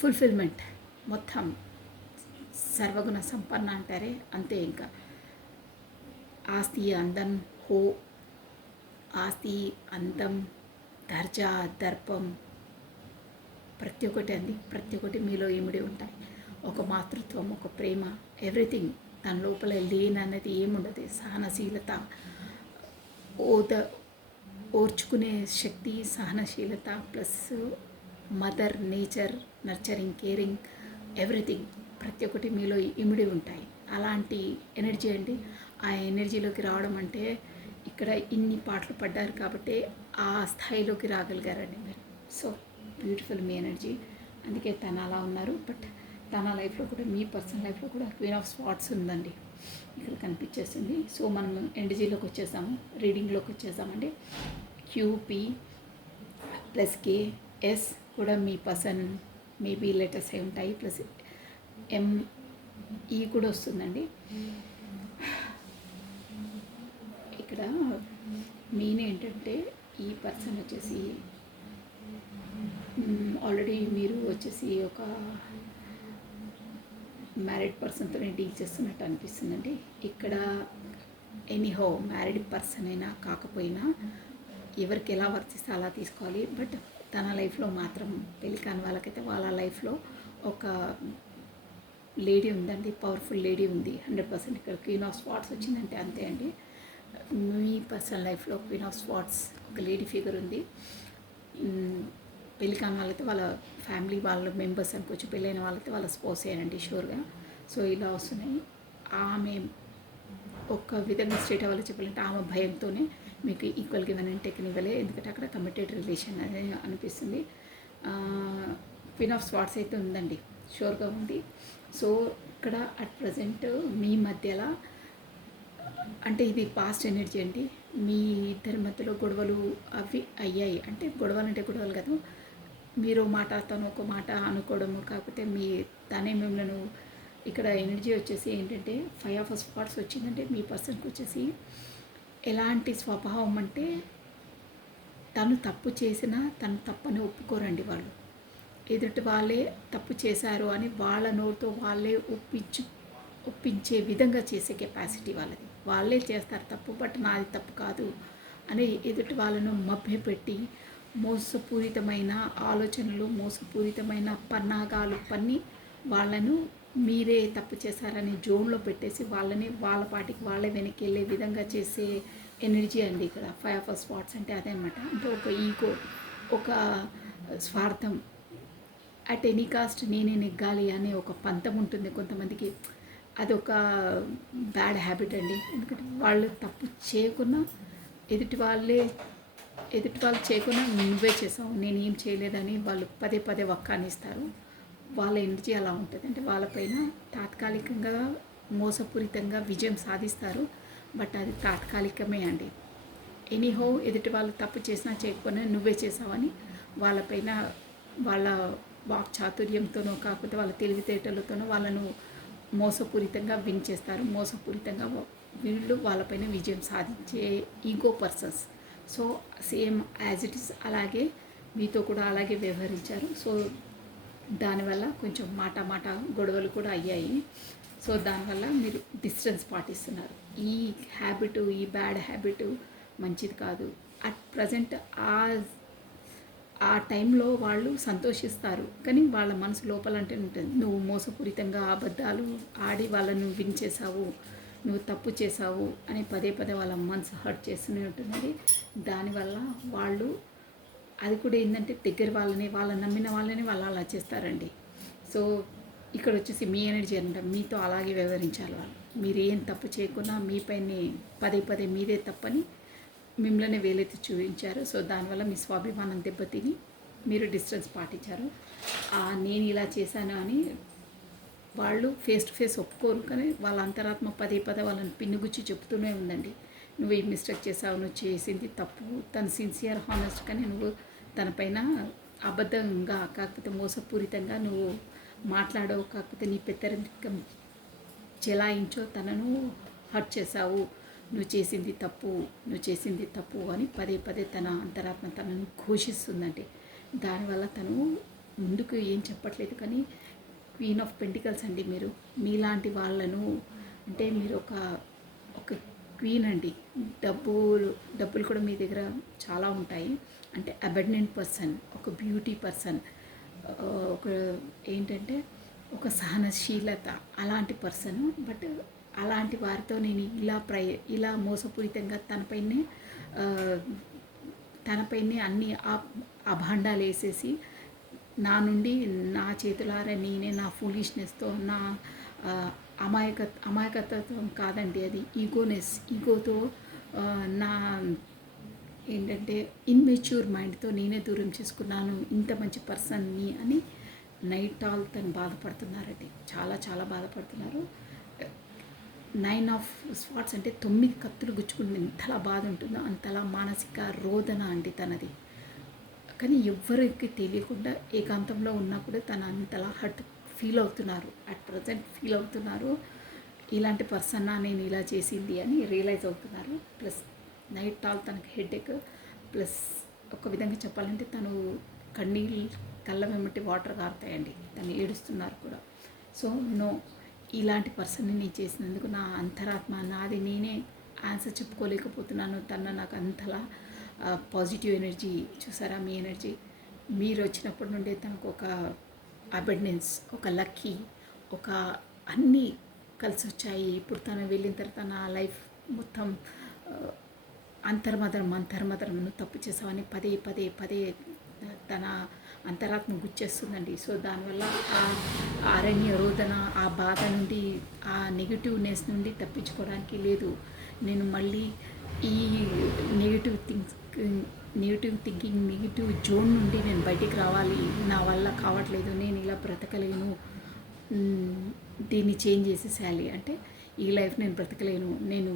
ఫుల్ఫిల్మెంట్, మొత్తం సర్వగుణ సంపన్న అంటారే అంతే. ఇంకా ఆస్తి అందం, దర్జా, దర్పం, ప్రతి ఒక్కటి మీలో ఇమిడి ఉంటాయి. ఒక మాతృత్వం, ఒక ప్రేమ, ఎవ్రీథింగ్ తన లోపల లేనన్నది ఏముండదు. సహనశీలత, ఓర్చుకునే శక్తి, సహనశీలత, plus mother nature, nurturing, caring, everything ప్రతి ఒక్కటి మీలో ఇమిడి ఉంటాయి. అలాంటి ఎనర్జీ అండి. ఆ ఎనర్జీలోకి రావడం అంటే ఇక్కడ ఇన్ని పాటలు పడ్డారు కాబట్టి ఆ స్థాయిలోకి రాగలిగారండి మీరు. సో బ్యూటిఫుల్ మీ ఎనర్జీ, అందుకే తను అలా ఉన్నారు. బట్ తన లైఫ్లో కూడా మీ పర్సనల్ లైఫ్లో కూడా క్వీన్ ఆఫ్ స్పాట్స్ ఉందండి, ఇక్కడ కనిపించేస్తుంది. సో మనం ఎనర్జీలోకి వచ్చేసాము, రీడింగ్లోకి వచ్చేసామండి. క్యూపీ ప్లస్ కేఎస్ కూడా మీ పర్సన్ మేబీ లెటర్స్ అయి ఉంటాయి, ప్లస్ ఎంఈ కూడా వస్తుందండి. ఇక్కడ మెయిన్ ఏంటంటే ఈ పర్సన్ వచ్చేసి ఆల్రెడీ మీరు వచ్చేసి ఒక మ్యారీడ్ పర్సన్తో డీల్ చేస్తున్నట్టు అనిపిస్తుందండి. ఇక్కడ ఎనీహో మ్యారీడ్ పర్సన్ అయినా కాకపోయినా ఎవరికి ఎలా వర్తిస్తే అలా తీసుకోవాలి. బట్ తన లైఫ్లో మాత్రం పెళ్లి కాని వాళ్ళకైతే వాళ్ళ లైఫ్లో ఒక లేడీ ఉందండి, పవర్ఫుల్ లేడీ ఉంది 100%. ఇక్కడ క్వీన్ ఆఫ్ స్పాట్స్ వచ్చిందంటే అంతే అండి. మీ పర్సనల్ లైఫ్లో క్వీన్ ఆఫ్ స్పాట్స్ ఒక లేడీ ఫిగర్ ఉంది. పెళ్లి కాని వాళ్ళైతే వాళ్ళ ఫ్యామిలీ వాళ్ళ మెంబర్స్ అనుకోవచ్చు, పెళ్ళైన వాళ్ళైతే వాళ్ళ స్పోస్ అయ్యానండి షూర్గా. సో ఇలా వస్తున్నాయి. ఆమె ఒక విధంగా స్ట్రేట్ అవ్వాలి చెప్పాలంటే ఆమె భయంతోనే మీకు ఈక్వల్గా ఇవ్వని టెక్ని ఇవ్వలే, ఎందుకంటే అక్కడ కమిటెడ్ రిలేషన్ అనేది అనిపిస్తుంది. క్వీన్ ఆఫ్ స్పాట్స్ అయితే ఉందండి, షూర్గా ఉంది. సో ఇక్కడ అట్ ప్రజెంట్ మీ మధ్యలో అంటే ఇది పాస్ట్ ఎనర్జీ అండి. మీ ఇద్దరి మధ్యలో గొడవలు అవి అయ్యాయి. అంటే గొడవలు అంటే గొడవలు కాదు, మీరు మాట తను ఒక మాట అనుకోవడము, కాకపోతే తనే మిమ్మల్ని ఇక్కడ ఎనర్జీ వచ్చేసి ఏంటంటే 5 ఆఫ్ స్పాట్స్ వచ్చిందంటే మీ పర్సన్కి వచ్చేసి ఎలాంటి స్వభావం అంటే తను తప్పు చేసినా తను తప్పని ఒప్పుకోరండి వాళ్ళు. ఎదుటి వాళ్ళే తప్పు చేశారు అని వాళ్ళ నోటితో వాళ్ళే ఒప్పించే విధంగా చేసే కెపాసిటీ వాళ్ళది. వాళ్ళే చేస్తారు తప్పు, బట్ నాది తప్పు కాదు అని ఎదుటి వాళ్ళను మభ్యపెట్టి మోసపూరితమైన ఆలోచనలు, మోసపూరితమైన పన్నాగాలు పన్ని వాళ్ళను మీరే తప్పు చేశారని జోన్లో పెట్టేసి వాళ్ళని వాళ్ళ పాటికి వాళ్ళే వెనక్కి వెళ్ళే విధంగా చేసే ఎనర్జీ అండి ఇక్కడ 5 ఆఫ్ స్పాట్స్ అంటే అదే అనమాట. అంటే ఒక ఈగో, ఒక స్వార్థం, అట్ ఎనీ కాస్ట్ నేనే నెగ్గాలి అనే ఒక పంతం ఉంటుంది కొంతమందికి. అదొక బ్యాడ్ హ్యాబిట్ అండి. ఎందుకంటే వాళ్ళు తప్పు చేయకున్నా ఎదుటి వాళ్ళు చేయకుండా నువ్వే చేసావు, నేనేం చేయలేదని వాళ్ళు పదే పదే వక్కానిస్తారు. వాళ్ళ ఎనర్జీ అలా ఉంటుంది. అంటే వాళ్ళపైన తాత్కాలికంగా మోసపూరితంగా విజయం సాధిస్తారు, బట్ అది తాత్కాలికమే అండి. ఎనీహో ఎదుటి వాళ్ళు తప్పు చేసినా చేయకపోయినా నువ్వే చేసావని వాళ్ళపైన వాళ్ళ వాక్ చాతుర్యంతోనో కాకపోతే వాళ్ళ తెలివితేటలతోనో వాళ్ళను మోసపూరితంగా విన్ చేస్తారు. మోసపూరితంగా వీళ్ళు వాళ్ళపైన విజయం సాధించే ego persons. So same as it is అలాగే మీతో కూడా అలాగే వ్యవహరించారు. సో దానివల్ల కొంచెం మాట గొడవలు కూడా అయ్యాయి. సో దానివల్ల మీరు డిస్టెన్స్ పాటిస్తున్నారు. ఈ హ్యాబిట్, ఈ బ్యాడ్ హ్యాబిట్ మంచిది కాదు. అట్ ప్రజెంట్ ఆ టైంలో వాళ్ళు సంతోషిస్తారు, కానీ వాళ్ళ మనసు లోపల అంటే ఉంటుంది, నువ్వు మోసపూరితంగా అబద్ధాలు ఆడి వాళ్ళను విన్ చేసావు, నువ్వు తప్పు చేసావు అని పదే పదే వాళ్ళ మనసు హర్ట్ చేస్తూనే ఉంటుంది. దానివల్ల వాళ్ళు అది కూడా ఏంటంటే దగ్గర వాళ్ళని నమ్మిన వాళ్ళని వాళ్ళు అలా చేస్తారండి. సో ఇక్కడ వచ్చేసి మీ ఎనర్జీ అనమాట, మీతో అలాగే వ్యవహరించాలి వాళ్ళు. మీరు ఏం తప్పు చేయకుండా మీపైనే పదే పదే మీదే తప్పని మిమ్మల్ని వేలెత్తి చూపించారు. సో దానివల్ల మీ స్వాభిమానం దెబ్బతిని మీరు డిస్టెన్స్ పాటించారు. నేను ఇలా చేశాను అని వాళ్ళు ఫేస్ టు ఫేస్ ఒప్పుకోరు, కానీ వాళ్ళ అంతరాత్మ పదే పదే వాళ్ళని పిన్నుగుచ్చి చెప్తూనే ఉందండి, నువ్వు ఈ మిస్టేక్ చేసావు, నువ్వు చేసింది తప్పు. తను సిన్సియర్ హానెస్ట్, కానీ నువ్వు తనపైన అబద్ధంగా కాకపోతే మోసపూరితంగా నువ్వు మాట్లాడవు, కాకపోతే నీ పెత్తరికం చెలాయించో తనను హర్ట్ చేసావు, నువ్వు చేసింది తప్పు అని పదే పదే తన అంతరాత్మ తనను ఘోషిస్తుందంటే దానివల్ల తను ముందుకు ఏం చెప్పట్లేదు. కానీ క్వీన్ ఆఫ్ పెంటికల్స్ అండి, మీరు మీలాంటి వాళ్ళను అంటే మీరు ఒక క్వీన్ అండి. డబ్బులు కూడా మీ దగ్గర చాలా ఉంటాయి. అంటే అబెండెంట్ పర్సన్, ఒక బ్యూటీ పర్సన్, ఒక ఏంటంటే ఒక సహనశీలత అలాంటి పర్సన్. బట్ అలాంటి వారితో నేను ఇలా మోసపూరితంగా తనపైనే అన్ని అభాండాలు వేసేసి నా నుండి నా చేతులారా నేనే నా ఫూలిష్నెస్తో నా అమాయకత్వం కాదండి, అది ఈగోతో ఏంటంటే ఇన్మెచ్యూర్ మైండ్తో నేనే దూరం చేసుకున్నాను ఇంత మంచి పర్సన్ని అని నైట్ ఆల్ తను బాధపడుతున్నారండి. చాలా చాలా బాధపడుతున్నారు. 9 ఆఫ్ స్పాట్స్ అంటే 9 కత్తులు గుచ్చుకుంటే ఎంతలా బాధ ఉంటుందో అంతలా మానసిక రోదన అండి తనది. కానీ ఎవ్వరికి తెలియకుండా ఏకాంతంలో ఉన్నప్పుడు తను అంతలా హర్ట్ ఫీల్ అవుతున్నారు. అట్ ప్రజెంట్ ఫీల్ అవుతున్నారు. ఇలాంటి పర్సన్నా నేను ఇలా చేసింది అని రియలైజ్ అవుతున్నారు. ప్లస్ నైట్ ఆల్ తనకి హెడేక్, ప్లస్ ఒక విధంగా చెప్పాలంటే తను కన్నీళ్ళు కళ్ళ వెంబటి వాటర్ కారుతాయండి. తను ఏడుస్తున్నారు కూడా. సో నో, ఇలాంటి పర్సన్ని నేను చేసినందుకు నా అంతరాత్మ నాది నేనే ఆన్సర్ చెప్పుకోలేకపోతున్నాను. తన నాకు అంతలా పాజిటివ్ ఎనర్జీ చూసారా, మీ ఎనర్జీ మీరు వచ్చినప్పటి నుండే తనకు ఒక అబెండెన్స్, ఒక లక్కీ, ఒక అన్నీ కలిసి వచ్చాయి. ఇప్పుడు తను వెళ్ళిన తర్వాత నా లైఫ్ మొత్తం అంతర్మదనం తప్పు చేసామని పదే పదే పదే తన అంతరాత్మ గుచ్చేస్తుందండి. సో దానివల్ల ఆ అరణ్య రోదన, ఆ బాధ నుండి, ఆ నెగిటివ్నెస్ నుండి తప్పించుకోవడానికి లేదు. నేను మళ్ళీ ఈ నెగిటివ్ థింకింగ్ నెగిటివ్ జోన్ నుండి నేను బయటికి రావాలి. నా వల్ల కావట్లేదు, నేను ఇలా బ్రతకలేను, దీన్ని చేంజ్ చేసేసేయాలి. అంటే ఈ లైఫ్ నేను బ్రతకలేను, నేను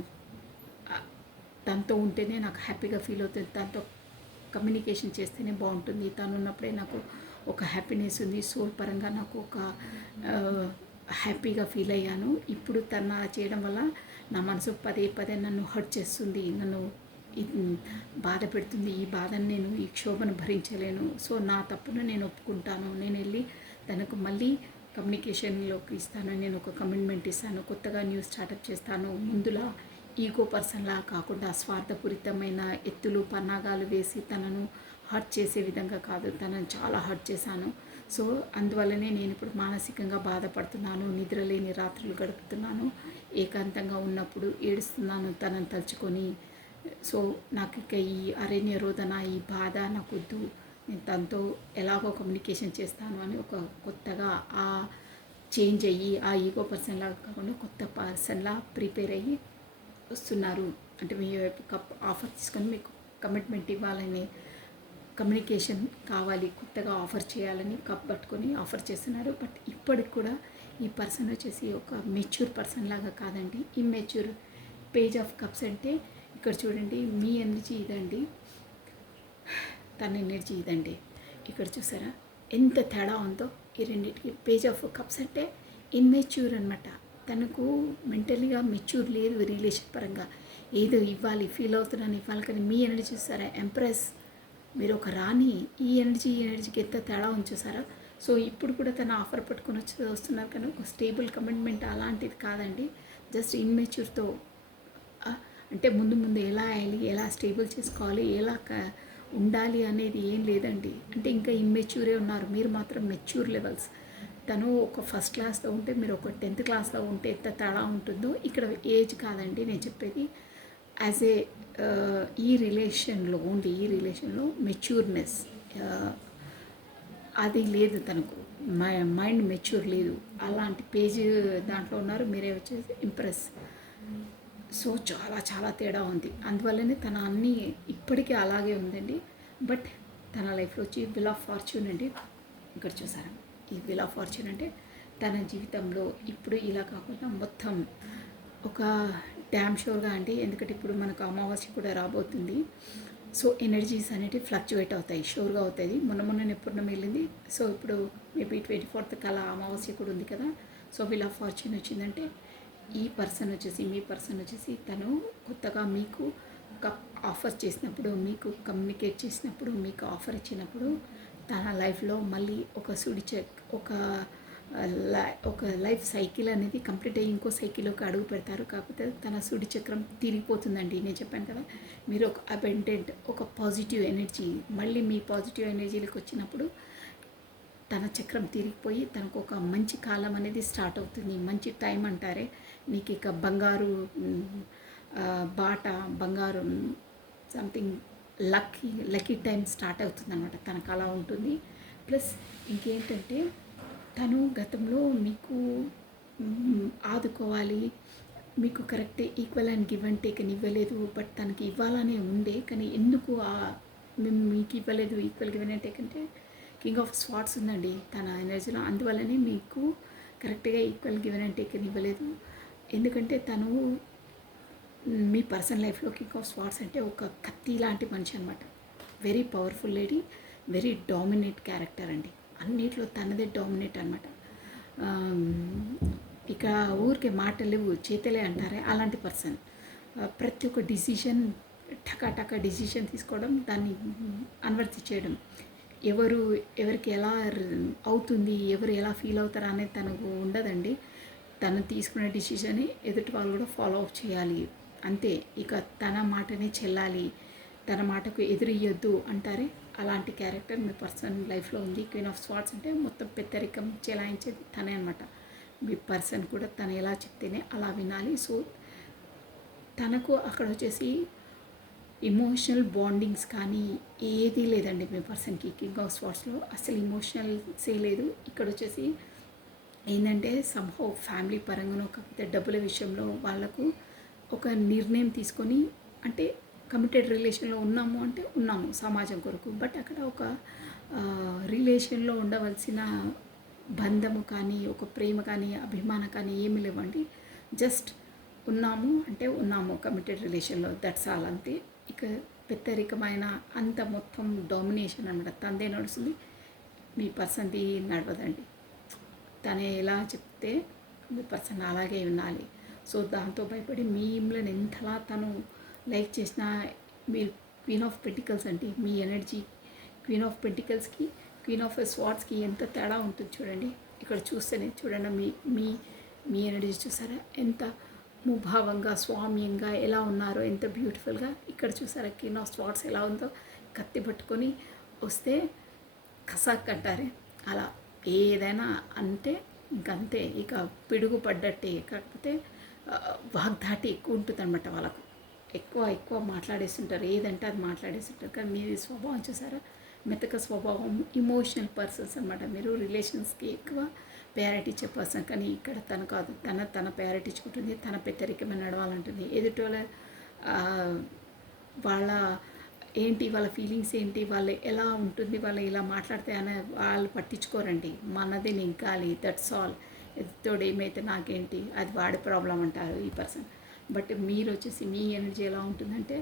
తనతో ఉంటేనే నాకు హ్యాపీగా ఫీల్ అవుతుంది, తనతో కమ్యూనికేషన్ చేస్తేనే బాగుంటుంది, తను ఉన్నప్పుడే నాకు ఒక హ్యాపీనెస్ ఉంది, సోల్ పరంగా నాకు ఒక హ్యాపీగా ఫీల్ అయ్యాను. ఇప్పుడు తను చేయడం వల్ల నా మనసు పదే పదే నన్ను హర్ట్ చేస్తుంది, నన్ను బాధ పెడుతుంది. ఈ బాధను నేను, ఈ క్షోభను భరించలేను. సో నా తప్పును నేను ఒప్పుకుంటాను. నేను వెళ్ళి తనకు మళ్ళీ కమ్యూనికేషన్లోకి ఇస్తాను. నేను ఒక కమిట్మెంట్ ఇస్తాను, కొత్తగా న్యూ స్టార్టప్ చేస్తాను. ముందులా ఈగో పర్సన్లా కాకుండా స్వార్థపూరితమైన ఎత్తులు పన్నాగాలు వేసి తనను హర్ట్ చేసే విధంగా కాదు, తనను చాలా హర్ట్ చేశాను. సో అందువల్లనే నేను ఇప్పుడు మానసికంగా బాధపడుతున్నాను, నిద్రలేని రాత్రులు గడుపుతున్నాను, ఏకాంతంగా ఉన్నప్పుడు ఏడుస్తున్నాను తనను తలుచుకొని. సో నాకు ఇక ఈ అరణ్య రోదన, ఈ బాధ నాకు వద్దు, నేను తనతో ఎలాగో కమ్యూనికేషన్ చేస్తాను అని ఒక కొత్తగా ఆ చేంజ్ అయ్యి, ఆ ఈగో పర్సన్లా కాకుండా కొత్త పర్సన్లా ప్రిపేర్ అయ్యి వస్తున్నారు. అంటే మీ వైపు ఆఫర్ తీసుకొని మీకు కమిట్మెంట్ ఇవ్వాలని, కమ్యూనికేషన్ కావాలి, కొత్తగా ఆఫర్ చేయాలని కప్ పట్టుకొని ఆఫర్ చేస్తున్నారు. బట్ ఇప్పటికి కూడా ఈ పర్సన్ వచ్చేసి ఒక మెచ్యూర్ పర్సన్ లాగా కాదండి, ఇమ్మెచ్యూర్. పేజ్ ఆఫ్ కప్స్ అంటే ఇక్కడ చూడండి, మీ ఎనర్జీ ఇదండి, తన ఎనర్జీ ఇదండి. ఇక్కడ చూసారా ఎంత తేడా ఉందో ఈ రెండింటికి. పేజ్ ఆఫ్ కప్స్ అంటే ఇమ్మెచ్యూర్ అనమాట. తనకు మెంటలీగా మెచ్యూర్ లేదు రిలేషన్ పరంగా. ఏదో ఇవ్వాలి, ఫీల్ అవుతున్నాను ఇవ్వాలి. కానీ మీ ఎనర్జీ చూసారా, ఎంప్రెస్, మీరు ఒక రాణి. ఈ ఎనర్జీకి ఎంత తేడా ఉంచేసారా. సో ఇప్పుడు కూడా తన ఆఫర్ పట్టుకొని వస్తున్నారు, కానీ ఒక స్టేబుల్ కమిట్మెంట్ అలాంటిది కాదండి. జస్ట్ ఇన్మెచ్యూర్తో, అంటే ముందు ఎలా అయ్యాలి, ఎలా స్టేబుల్ చేసుకోవాలి, ఎలా ఉండాలి అనేది ఏం లేదండి. అంటే ఇంకా ఇమ్మెచ్యూరే ఉన్నారు, మీరు మాత్రం మెచ్యూర్ లెవెల్స్. తను ఒక ఫస్ట్ క్లాస్లో ఉంటే మీరు ఒక 10th క్లాస్లో ఉంటే ఎంత తేడా ఉంటుందో. ఇక్కడ ఏజ్ కాదండి నేను చెప్పేది, యాజ్ ఏ ఈ రిలేషన్లో, ఓన్లీ ఈ రిలేషన్లో మెచ్యూర్నెస్ అది లేదు తనకు. మైండ్ మెచ్యూర్ లేదు, అలాంటి పేజ్ దాంట్లో ఉన్నారు. మీరే వచ్చేసి ఇంప్రెస్. సో చాలా చాలా తేడా ఉంది. అందువల్లనే తన అన్నీ ఇప్పటికీ అలాగే ఉందండి. బట్ తన లైఫ్లో వచ్చి విల్ ఆఫ్ ఫార్చ్యూన్ అండి. ఇక్కడ చూసారా, ఈ విల్ ఆఫ్ ఫార్చ్యూన్ అంటే తన జీవితంలో ఇప్పుడు ఇలా కాకుండా మొత్తం ఒక డ్యామ్ షోర్గా అండి. ఎందుకంటే ఇప్పుడు మనకు అమావాస్య కూడా రాబోతుంది. సో ఎనర్జీస్ అనేవి ఫ్లక్చువేట్ అవుతాయి, షోర్గా అవుతాయి. మొన్న పూర్ణమి వెళ్ళింది. సో ఇప్పుడు మేబీ 24th కల అమావాస్య కూడా ఉంది కదా. సో విల్ ఆఫ్ ఫార్చ్యూన్ వచ్చిందంటే ఈ పర్సన్ వచ్చేసి, మీ పర్సన్ వచ్చేసి తను కొత్తగా మీకు ఒక ఆఫర్ చేసినప్పుడు, మీకు కమ్యూనికేట్ చేసినప్పుడు, మీకు ఆఫర్ ఇచ్చినప్పుడు తన లైఫ్లో మళ్ళీ ఒక ఒక లైఫ్ సైకిల్ అనేది కంప్లీట్ అయ్యి ఇంకో సైకిల్లోకి అడుగు పెడతారు. కాకపోతే తన సుడి చక్రం తిరిగిపోతుందండి. నేను చెప్పాను కదా, మీరు ఒక అబెండెంట్, ఒక పాజిటివ్ ఎనర్జీ, మళ్ళీ మీ పాజిటివ్ ఎనర్జీలకు వచ్చినప్పుడు తన చక్రం తిరిగిపోయి తనకు ఒక మంచి కాలం అనేది స్టార్ట్ అవుతుంది. మంచి టైం అంటారే, నీకు ఇక బంగారు బాట, బంగారు సంథింగ్ లక్కీ టైం స్టార్ట్ అవుతుంది అనమాట. తనకు అలా ఉంటుంది. ప్లస్ ఇంకేంటంటే తను గతంలో మీకు ఆదుకోవాలి, మీకు correct equal and give and take అని ఇవ్వలేదు, బట్ తనకి ఇవ్వాలనే ఉండే, కానీ ఎందుకు మేము మీకు ఇవ్వలేదు ఈక్వల్ గివ్ అండ్ టేక్ అంటే కింగ్ ఆఫ్ స్వాట్స్ ఉందండి తన ఎనర్జీలో, అందువల్లనే మీకు కరెక్ట్గా ఈక్వల్ గివ్ అండ్ టేక్ అని ఇవ్వలేదు. ఎందుకంటే తను మీ పర్సనల్ లైఫ్లో కింగ్ ఆఫ్ స్వాట్స్ అంటే ఒక కత్తి లాంటి మనిషి అనమాట. Very powerful lady, very dominate character అండి, అన్నిట్లో తనదే డామినేట్ అనమాట. ఇక ఊరికే మాటలు చేతలే అంటారే అలాంటి పర్సన్. ప్రతి ఒక్క డిసిషన్ టకా డిసిషన్ తీసుకోవడం, దాన్ని అనువర్తి చేయడం, ఎవరికి ఎలా అవుతుంది, ఎవరు ఎలా ఫీల్ అవుతారా అనేది తనకు ఉండదండి. తను తీసుకునే డిసిషన్ ఎదుటి వాళ్ళు కూడా ఫాలో అప్ చేయాలి అంతే. ఇక తన మాటనే చెల్లాలి, తన మాటకు ఎదురియ్యొద్దు అంటారే అలాంటి క్యారెక్టర్ మీ పర్సన్ లైఫ్లో ఉంది. క్వీన్ ఆఫ్ స్వాట్స్ అంటే మొత్తం పెద్దరికం చెలాయించేది తనే అనమాట. మీ పర్సన్ కూడా తను ఎలా చెప్తేనే అలా వినాలి. సో తనకు అక్కడ వచ్చేసి ఇమోషనల్ బాండింగ్స్ కానీ ఏదీ లేదండి మీ పర్సన్కి. కింగ్ ఆఫ్ స్వాట్స్లో అసలు ఇమోషనల్సే లేదు. ఇక్కడ వచ్చేసి ఏంటంటే సంహౌ ఫ్యామిలీ పరంగానో కాకపోతే డబ్బుల విషయంలో వాళ్ళకు ఒక నిర్ణయం తీసుకొని, అంటే కమిటెడ్ రిలేషన్లో ఉన్నాము అంటే ఉన్నాము సమాజం కొరకు, బట్ అక్కడ ఒక రిలేషన్లో ఉండవలసిన బంధము కానీ ఒక ప్రేమ కానీ అభిమానం కానీ ఏమి లేవండి. జస్ట్ ఉన్నాము అంటే ఉన్నాము కమిటెడ్ రిలేషన్లో, దట్స్ ఆల్ అంతే. ఇక పెద్దరికమైన అంత మొత్తం డామినేషన్ అనమాట తందే నడుస్తుంది, మీ పర్సన్ది నడవదండి. తను ఎలా చెప్తే మీ పర్సన్ అలాగే వినాలి. సో దాంతో భయపడి మిమ్మల్ని ఎంతలా తను లైక్ చేసినా, మీరు క్వీన్ ఆఫ్ పెంటికల్స్ అంటే మీ ఎనర్జీ క్వీన్ ఆఫ్ పెంటికల్స్కి క్వీన్ ఆఫ్ స్వాట్స్కి ఎంత తేడా ఉంటుంది చూడండి. ఇక్కడ చూస్తేనే చూడండి, మీ మీ మీ ఎనర్జీ చూసారా ఎంత ముభావంగా స్వామ్యంగా ఎలా ఉన్నారో, ఎంత బ్యూటిఫుల్గా. ఇక్కడ చూసారా క్వీన్ ఆఫ్ స్వాట్స్ ఎలా ఉందో, కత్తి పట్టుకొని వస్తే కసాక్ అంటారే అలా ఏదైనా అంటే ఇంకంతే, ఇక పిడుగు పడ్డట్టే. కాకపోతే వాగ్దాటి ఎక్కువ ఉంటుంది అనమాట వాళ్ళకు, ఎక్కువ మాట్లాడేస్తుంటారు, ఏదంటే అది మాట్లాడేస్తుంటారు. కానీ మీది స్వభావం చూసారా మెతక స్వభావం, ఇమోషనల్ పర్సన్స్ అనమాట. మీరు రిలేషన్స్కి ఎక్కువ ప్రయారిటీ ఇచ్చే పర్సన్, కానీ ఇక్కడ తను కాదు, తన ప్రయారిటీ ఇచ్చుకుంటుంది, తన పెద్దరికమే నడవాలంటుంది. ఎదుటోళ్ళ వాళ్ళ ఏంటి, వాళ్ళ ఫీలింగ్స్ ఏంటి, వాళ్ళు ఎలా ఉంటుంది, వాళ్ళు ఇలా మాట్లాడితే అనే వాళ్ళు పట్టించుకోరండి. మనది నింకాలి, దట్స్ ఆల్. ఎదుటోడు ఏమైతే నాకేంటి, అది వాడి ప్రాబ్లం అంటారు ఈ పర్సన్. బట్ మీరు వచ్చేసి మీ ఎనర్జీ ఎలా ఉంటుందంటే,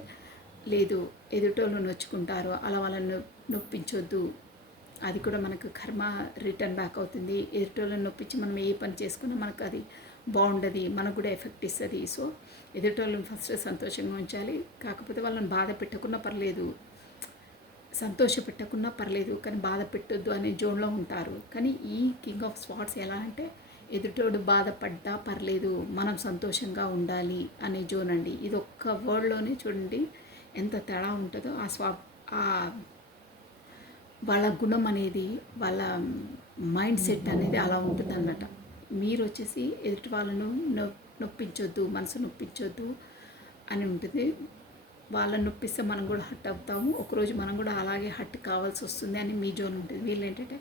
లేదు ఎదుటోళ్ళు నొచ్చుకుంటారు, అలా వాళ్ళని నొప్పించొద్దు, అది కూడా మనకు కర్మ రిటర్న్ బ్యాక్ అవుతుంది. ఎదుటోళ్ళని నొప్పించి మనం ఏ పని చేసుకున్నా మనకు అది బాగుండదు, మనకు కూడా ఎఫెక్ట్ ఇస్తుంది. సో ఎదుటోళ్ళని ఫస్ట్ సంతోషంగా ఉంచాలి, కాకపోతే వాళ్ళని బాధ పెట్టకున్నా పర్లేదు, సంతోష పెట్టకున్నా పర్లేదు, కానీ బాధ పెట్టొద్దు అనే జోన్లో ఉంటారు. కానీ ఈ కింగ్ ఆఫ్ స్వాట్స్ ఎలా అంటే, ఎదుటోడు బాధపడ్డా పర్లేదు, మనం సంతోషంగా ఉండాలి అనే జోన్ అండి. ఇది ఒక్క వర్డ్లోనే చూడండి ఎంత తేడా ఉంటుందో. ఆ వాళ్ళ గుణం అనేది, వాళ్ళ మైండ్ సెట్ అనేది అలా ఉంటుంది అన్నమాట. మీరు వచ్చేసి ఎదుటి వాళ్ళను నొప్పించొద్దు, మనసు నొప్పించొద్దు అని ఉంటుంది. వాళ్ళని నొప్పిస్తే మనం కూడా హట్ అవుతాము, ఒకరోజు మనం కూడా అలాగే హట్ కావాల్సి వస్తుంది అని మీ జోన్ ఉంటుంది. వీళ్ళు ఏంటంటే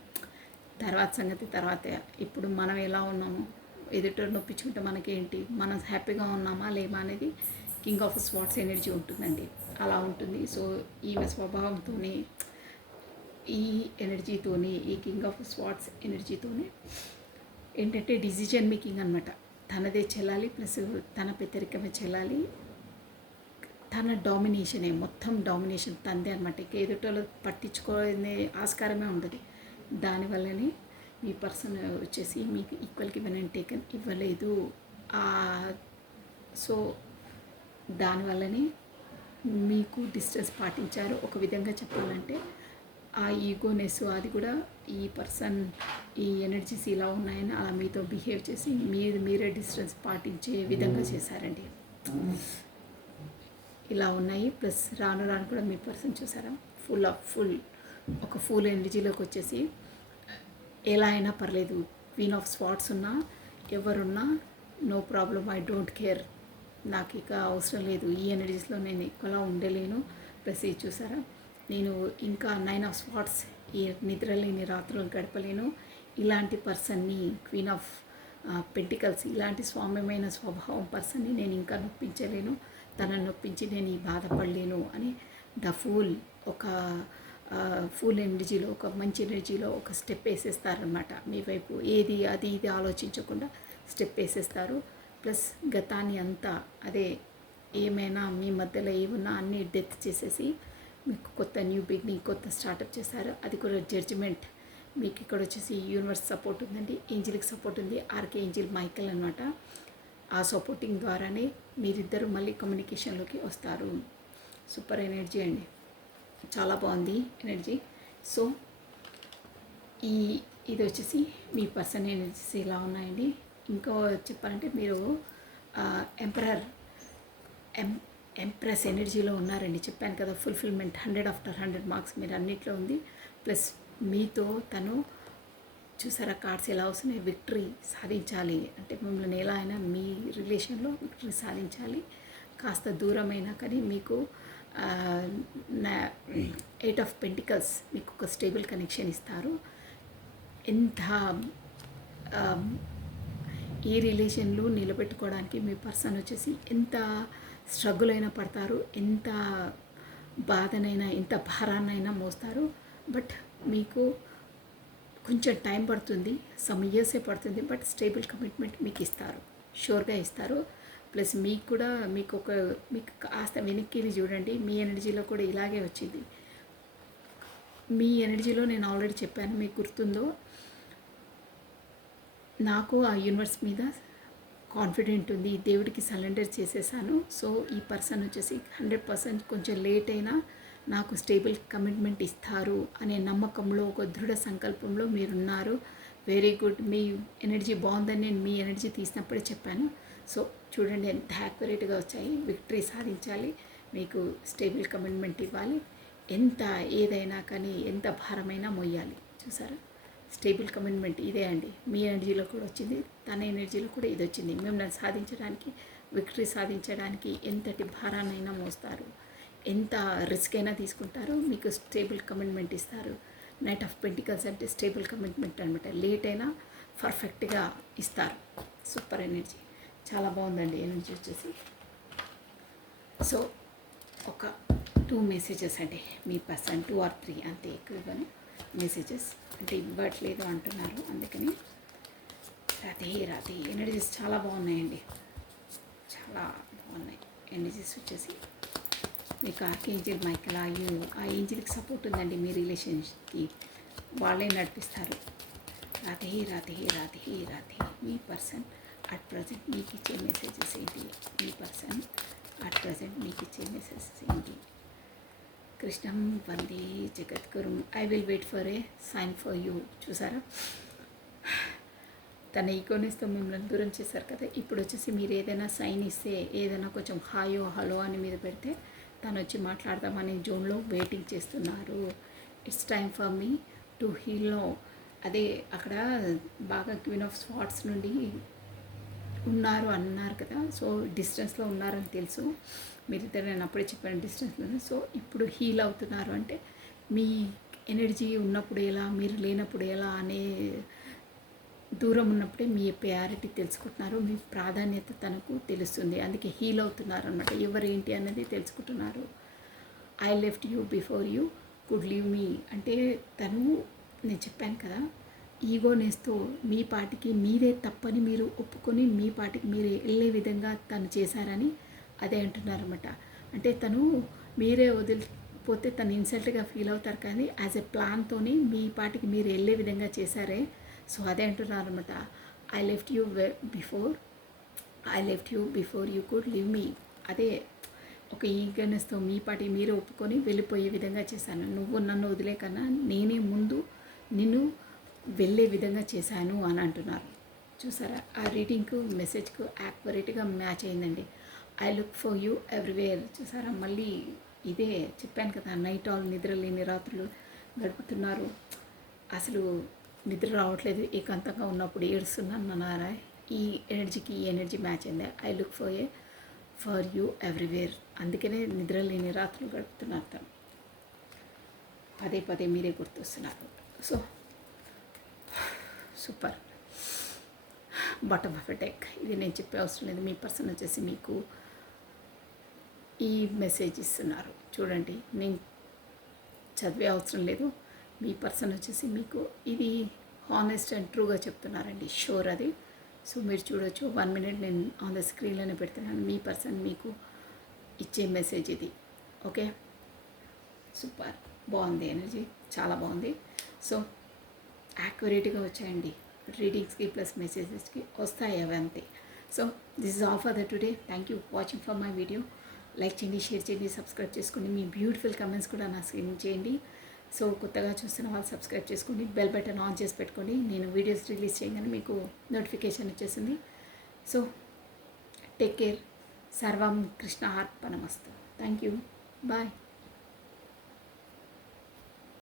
తర్వాత సంగతి తర్వాతే, ఇప్పుడు మనం ఎలా ఉన్నామో, ఎదుటి నొప్పించుకుంటే మనకేంటి, మనం హ్యాపీగా ఉన్నామా లేమా అనేది కింగ్ ఆఫ్ స్వాట్స్ ఎనర్జీ ఉంటుందండి, అలా ఉంటుంది. సో ఈమె స్వభావంతోనే, ఈ ఎనర్జీతోనే, ఈ కింగ్ ఆఫ్ స్వాట్స్ ఎనర్జీతోనే ఏంటంటే డిసిజన్ మేకింగ్ అనమాట. తనదే చెల్లాలి, ప్లస్ తన పెద్దరికమే చెల్లాలి, తన డామినేషనే, మొత్తం డామినేషన్ తనదే అనమాట. ఇక ఎదుటోళ్ళు పట్టించుకోనే ఆస్కారమే ఉండదు. దానివల్లనే మీ పర్సన్ వచ్చేసి మీకు ఈక్వల్ గివెన్ అండ్ టేకన్ ఇవ్వలేదు. సో దానివల్లనే మీకు డిస్టెన్స్ పాటించారు. ఒక విధంగా చెప్పాలంటే ఆ ఈగోనెస్ అది కూడా, ఈ పర్సన్ ఈ ఎనర్జీస్ ఇలా ఉన్నాయని అలా మీతో బిహేవ్ చేసి మీరే డిస్టెన్స్ పాటించే విధంగా చేశారండి. ఇలా ఉన్నాయి. ప్లస్ రాను కూడా మీ పర్సన్ చూసారా ఫుల్ ఒక ఫుల్ ఎనర్జీలోకి వచ్చేసి, ఎలా అయినా పర్లేదు, క్వీన్ ఆఫ్ స్వాట్స్ ఉన్నా ఎవరున్నా no problem, I don't care, నాకు ఇక అవసరం లేదు, ఈ ఎనర్జీస్లో నేను ఎక్కువలా ఉండలేను. ప్లస్ ఇది చూసారా, నేను ఇంకా 9 ఆఫ్ స్వాట్స్ ఈ నిద్రలేని రాత్రులు గడపలేను, ఇలాంటి పర్సన్ని క్వీన్ ఆఫ్ పెంటికల్స్ ఇలాంటి స్వామ్యమైన స్వభావం పర్సన్ని నేను ఇంకా నొప్పించలేను, తనని నొప్పించి నేను ఈ బాధపడలేను అని ద ఫూల్ ఒక ఫుల్ ఎనర్జీలో, ఒక మంచి ఎనర్జీలో ఒక స్టెప్ వేసేస్తారనమాట మీ వైపు. ఏది అది ఇది ఆలోచించకుండా స్టెప్ వేసేస్తారు. ప్లస్ గతాన్ని అంతా అదే ఏమైనా మీ మధ్యలో ఏమున్నా అన్నీ డెత్ చేసేసి మీకు కొత్త న్యూ బిగినింగ్, కొత్త స్టార్టప్ చేశారు. అది కూడా జడ్జిమెంట్. మీకు ఇక్కడ వచ్చేసి యూనివర్స్ సపోర్ట్ ఉందండి, ఏంజిల్కి సపోర్ట్ ఉంది, ఆర్కే ఏంజిల్ మైకల్ అనమాట. ఆ సపోర్టింగ్ ద్వారానే మీరిద్దరూ మళ్ళీ కమ్యూనికేషన్లోకి వస్తారు. సూపర్ ఎనర్జీ అండి, చాలా బాగుంది ఎనర్జీ. సో ఇది వచ్చేసి మీ పర్సన్ ఎనర్జీస్ ఇలా ఉన్నాయండి. ఇంకో చెప్పాలంటే మీరు ఎంప్రెస్ ఎనర్జీలో ఉన్నారండి. చెప్పాను కదా, ఫుల్ఫిల్మెంట్ 100 ఆఫ్టర్ 100 మార్క్స్ మీరు అన్నిట్లో ఉంది. ప్లస్ మీతో తను చూసారా కార్డ్స్ ఎలా వస్తున్నాయి, విక్టరీ సాధించాలి అంటే మిమ్మల్ని ఎలా అయినా మీ రిలేషన్లో విక్టరీ సాధించాలి. కాస్త దూరమైనా కానీ మీకు 8 ఆఫ్ పెంటికల్స్ మీకు ఒక స్టేబుల్ కనెక్షన్ ఇస్తారు. ఎంత ఈ రిలేషన్లో నిలబెట్టుకోవడానికి మీ పర్సన్ వచ్చేసి ఎంత స్ట్రగుల్ అయినా పడతారు, ఎంత బాధనైనా ఎంత భారాన్నైనా మోస్తారు. బట్ మీకు కొంచెం టైం పడుతుంది, సమ్ ఇయర్సే పడుతుంది, బట్ స్టేబుల్ కమిట్మెంట్ మీకు ఇస్తారు, షూర్గా ఇస్తారు. ప్లస్ మీకు కూడా మీకు కాస్త వెనక్కి చూడండి, మీ ఎనర్జీలో కూడా ఇలాగే వచ్చింది. మీ ఎనర్జీలో నేను ఆల్రెడీ చెప్పాను, మీకు గుర్తుందో, నాకు ఆ యూనివర్స్ మీద కాన్ఫిడెంట్ ఉంది, దేవుడికి సరెండర్ చేసేసాను. సో ఈ పర్సన్ వచ్చేసి 100% కొంచెం లేట్ అయినా నాకు స్టేబుల్ కమిట్మెంట్ ఇస్తారు అనే నమ్మకంలో, ఒక దృఢ సంకల్పంలో మీరున్నారు. Very good. మీ ఎనర్జీ బాగుందని నేను మీ ఎనర్జీ తీసినప్పుడే చెప్పాను. సో చూడండి ఎంత యాక్యురేట్గా వచ్చాయి. విక్టరీ సాధించాలి, మీకు స్టేబుల్ కమిట్మెంట్ ఇవ్వాలి, ఎంత ఏదైనా కానీ ఎంత భారమైనా మొయ్యాలి. చూసారా, స్టేబుల్ కమిట్మెంట్ ఇదే అండి. మీ ఎనర్జీలో కూడా వచ్చింది, తన ఎనర్జీలో కూడా ఇది వచ్చింది. మిమ్మల్ని సాధించడానికి, విక్టరీ సాధించడానికి ఎంతటి భారాన్నైనా మోస్తారు, ఎంత రిస్క్ అయినా తీసుకుంటారు, మీకు స్టేబుల్ కమిట్మెంట్ ఇస్తారు. నైట్ ఆఫ్ పెంటికల్స్ అంటే స్టేబుల్ కమిట్మెంట్ అనమాట. లేట్ అయినా పర్ఫెక్ట్గా ఇస్తారు. సూపర్ ఎనర్జీ, చాలా బాగుందండి ఎనర్జీ వచ్చేసి. సో ఒక 2 మెసేజెస్ అండి మీ పర్సన్, 2 or 3 అంతే, ఎక్కువ ఇవ్వను. మెసేజెస్ అంటే ఇవ్వట్లేదు అంటున్నారు, అందుకని రాధే ఎనర్జీస్ చాలా బాగున్నాయండి, చాలా బాగున్నాయి ఎనర్జీస్ వచ్చేసి. మీకు ఆర్కేంజిల్ మైకల్ ఆ ఏంజిల్కి సపోర్ట్ ఉందండి మీ రిలేషన్షిప్కి, వాళ్ళే నడిపిస్తారు. రాధే మీ పర్సన్ అట్ ప్రజెంట్ మీకు ఇచ్చే మెసేజెస్ ఏంటి, మీ పర్సన్ అట్ ప్రజెంట్ మీకు ఇచ్చే మెసేజెస్ ఏంటి. కృష్ణం వందే జగద్గురు, I will wait for a sign for you. చూసారా, తన ఈగోనెస్తో మిమ్మల్ని దూరం చేశారు కదా, ఇప్పుడు వచ్చేసి మీరు ఏదైనా సైన్ ఇస్తే, ఏదైనా కొంచెం హాయో హలో అని మీద పెడితే తను వచ్చి మాట్లాడదామనే జోన్లో వెయిటింగ్ చేస్తున్నారు. It's time for me to heal. అదే అక్కడ బాగా క్వీన్ ఆఫ్ స్వార్డ్స్ నుండి ఉన్నారు అన్నారు కదా, సో డిస్టెన్స్లో ఉన్నారని తెలుసు. మీరిద్దరు నేను అప్పుడే చెప్పాను డిస్టెన్స్లో. సో ఇప్పుడు హీల్ అవుతున్నారు అంటే మీ ఎనర్జీ ఉన్నప్పుడు ఎలా, మీరు లేనప్పుడు ఎలా అనే దూరం ఉన్నప్పుడే మీ ప్రయారిటీ తెలుసుకుంటున్నారు, మీ ప్రాధాన్యత తనకు తెలుస్తుంది. అందుకే హీల్ అవుతున్నారు అనమాట. ఎవరేంటి అనేది తెలుసుకుంటున్నారు. I left you before you could leave me అంటే తను, నేను చెప్పాను కదా, ఈగోనెస్తో మీ పాటికి మీరే తప్పని మీరు ఒప్పుకొని మీ పాటికి మీరే వెళ్ళే విధంగా తను చేశారని అదే అంటున్నారన్నమాట. అంటే తను మీరే వదిలిపోతే తను ఇన్సల్ట్గా ఫీల్ అవుతారు, కానీ యాజ్ ఎ ప్లాన్తోని మీ పాటికి మీరు వెళ్ళే విధంగా చేశారే. సో అదే అంటున్నారన్నమాట. I left you before you could leave me. అదే ఒక ఈగర్నెస్తో మీ పాటికి మీరే ఒప్పుకొని వెళ్ళిపోయే విధంగా చేశాను. నువ్వు నన్ను వదిలే కన్నా నేనే ముందు నిన్ను వెళ్ళే విధంగా చేశాను అని అంటున్నారు. చూసారా, ఆ రీడింగ్కు మెసేజ్కు యాక్యురేట్గా మ్యాచ్ అయిందండి. I look for you everywhere. చూసారా, మళ్ళీ ఇదే చెప్పాను కదా, నైట్ ఆల్ నిద్ర లేని రాత్రులు గడుపుతున్నారు, అసలు నిద్ర రావట్లేదు, ఏకాంతంగా ఉన్నప్పుడు ఏడుస్తున్నారా. ఈ ఎనర్జీకి ఈ ఎనర్జీ మ్యాచ్ అయింది. I look for you everywhere. అందుకనే నిద్ర లేని రాత్రులు గడుపుతున్నారు తను. పదే మీరే గుర్తొస్తున్నారు. So super. Bottom of a deck. ఇది నేను చెప్పే అవసరం లేదు. మీ పర్సన్ వచ్చేసి మీకు ఈ మెసేజ్ ఇస్తున్నారు. చూడండి, నేను చదివే అవసరం లేదు. మీ పర్సన్ వచ్చేసి మీకు ఇది హానెస్ట్ అండ్ ట్రూగా చెప్తున్నారండి. షూర్ అది. సో మీరు చూడొచ్చు. 1 మినిట్ నేను ఆన్ ద స్క్రీన్లోనే పెడుతున్నాను. మీ పర్సన్ మీకు ఇచ్చే మెసేజ్ ఇది. ఓకే, సూపర్, బాగుంది ఎనర్జీ, చాలా బాగుంది. సో యాక్యురేట్గా వచ్చాయండి. రీడింగ్స్కి ప్లస్ మెసేజెస్కి వస్తాయి అవి అంతే. So this is all for the today. Thank you watching for my video. Like చేయండి, షేర్ చేయండి, సబ్స్క్రైబ్ చేసుకోండి. మీ బ్యూటిఫుల్ కమెంట్స్ కూడా నాకు సెండ్ చేయండి. సో కొత్తగా చూస్తున్న వాళ్ళు సబ్స్క్రైబ్ చేసుకోండి, బెల్ బటన్ ఆన్ చేసి పెట్టుకోండి. నేను వీడియోస్ రిలీజ్ చేయగానే మీకు నోటిఫికేషన్ వచ్చేసింది. So take care. సర్వం కృష్ణ అర్పణమస్తు. Thank you, bye.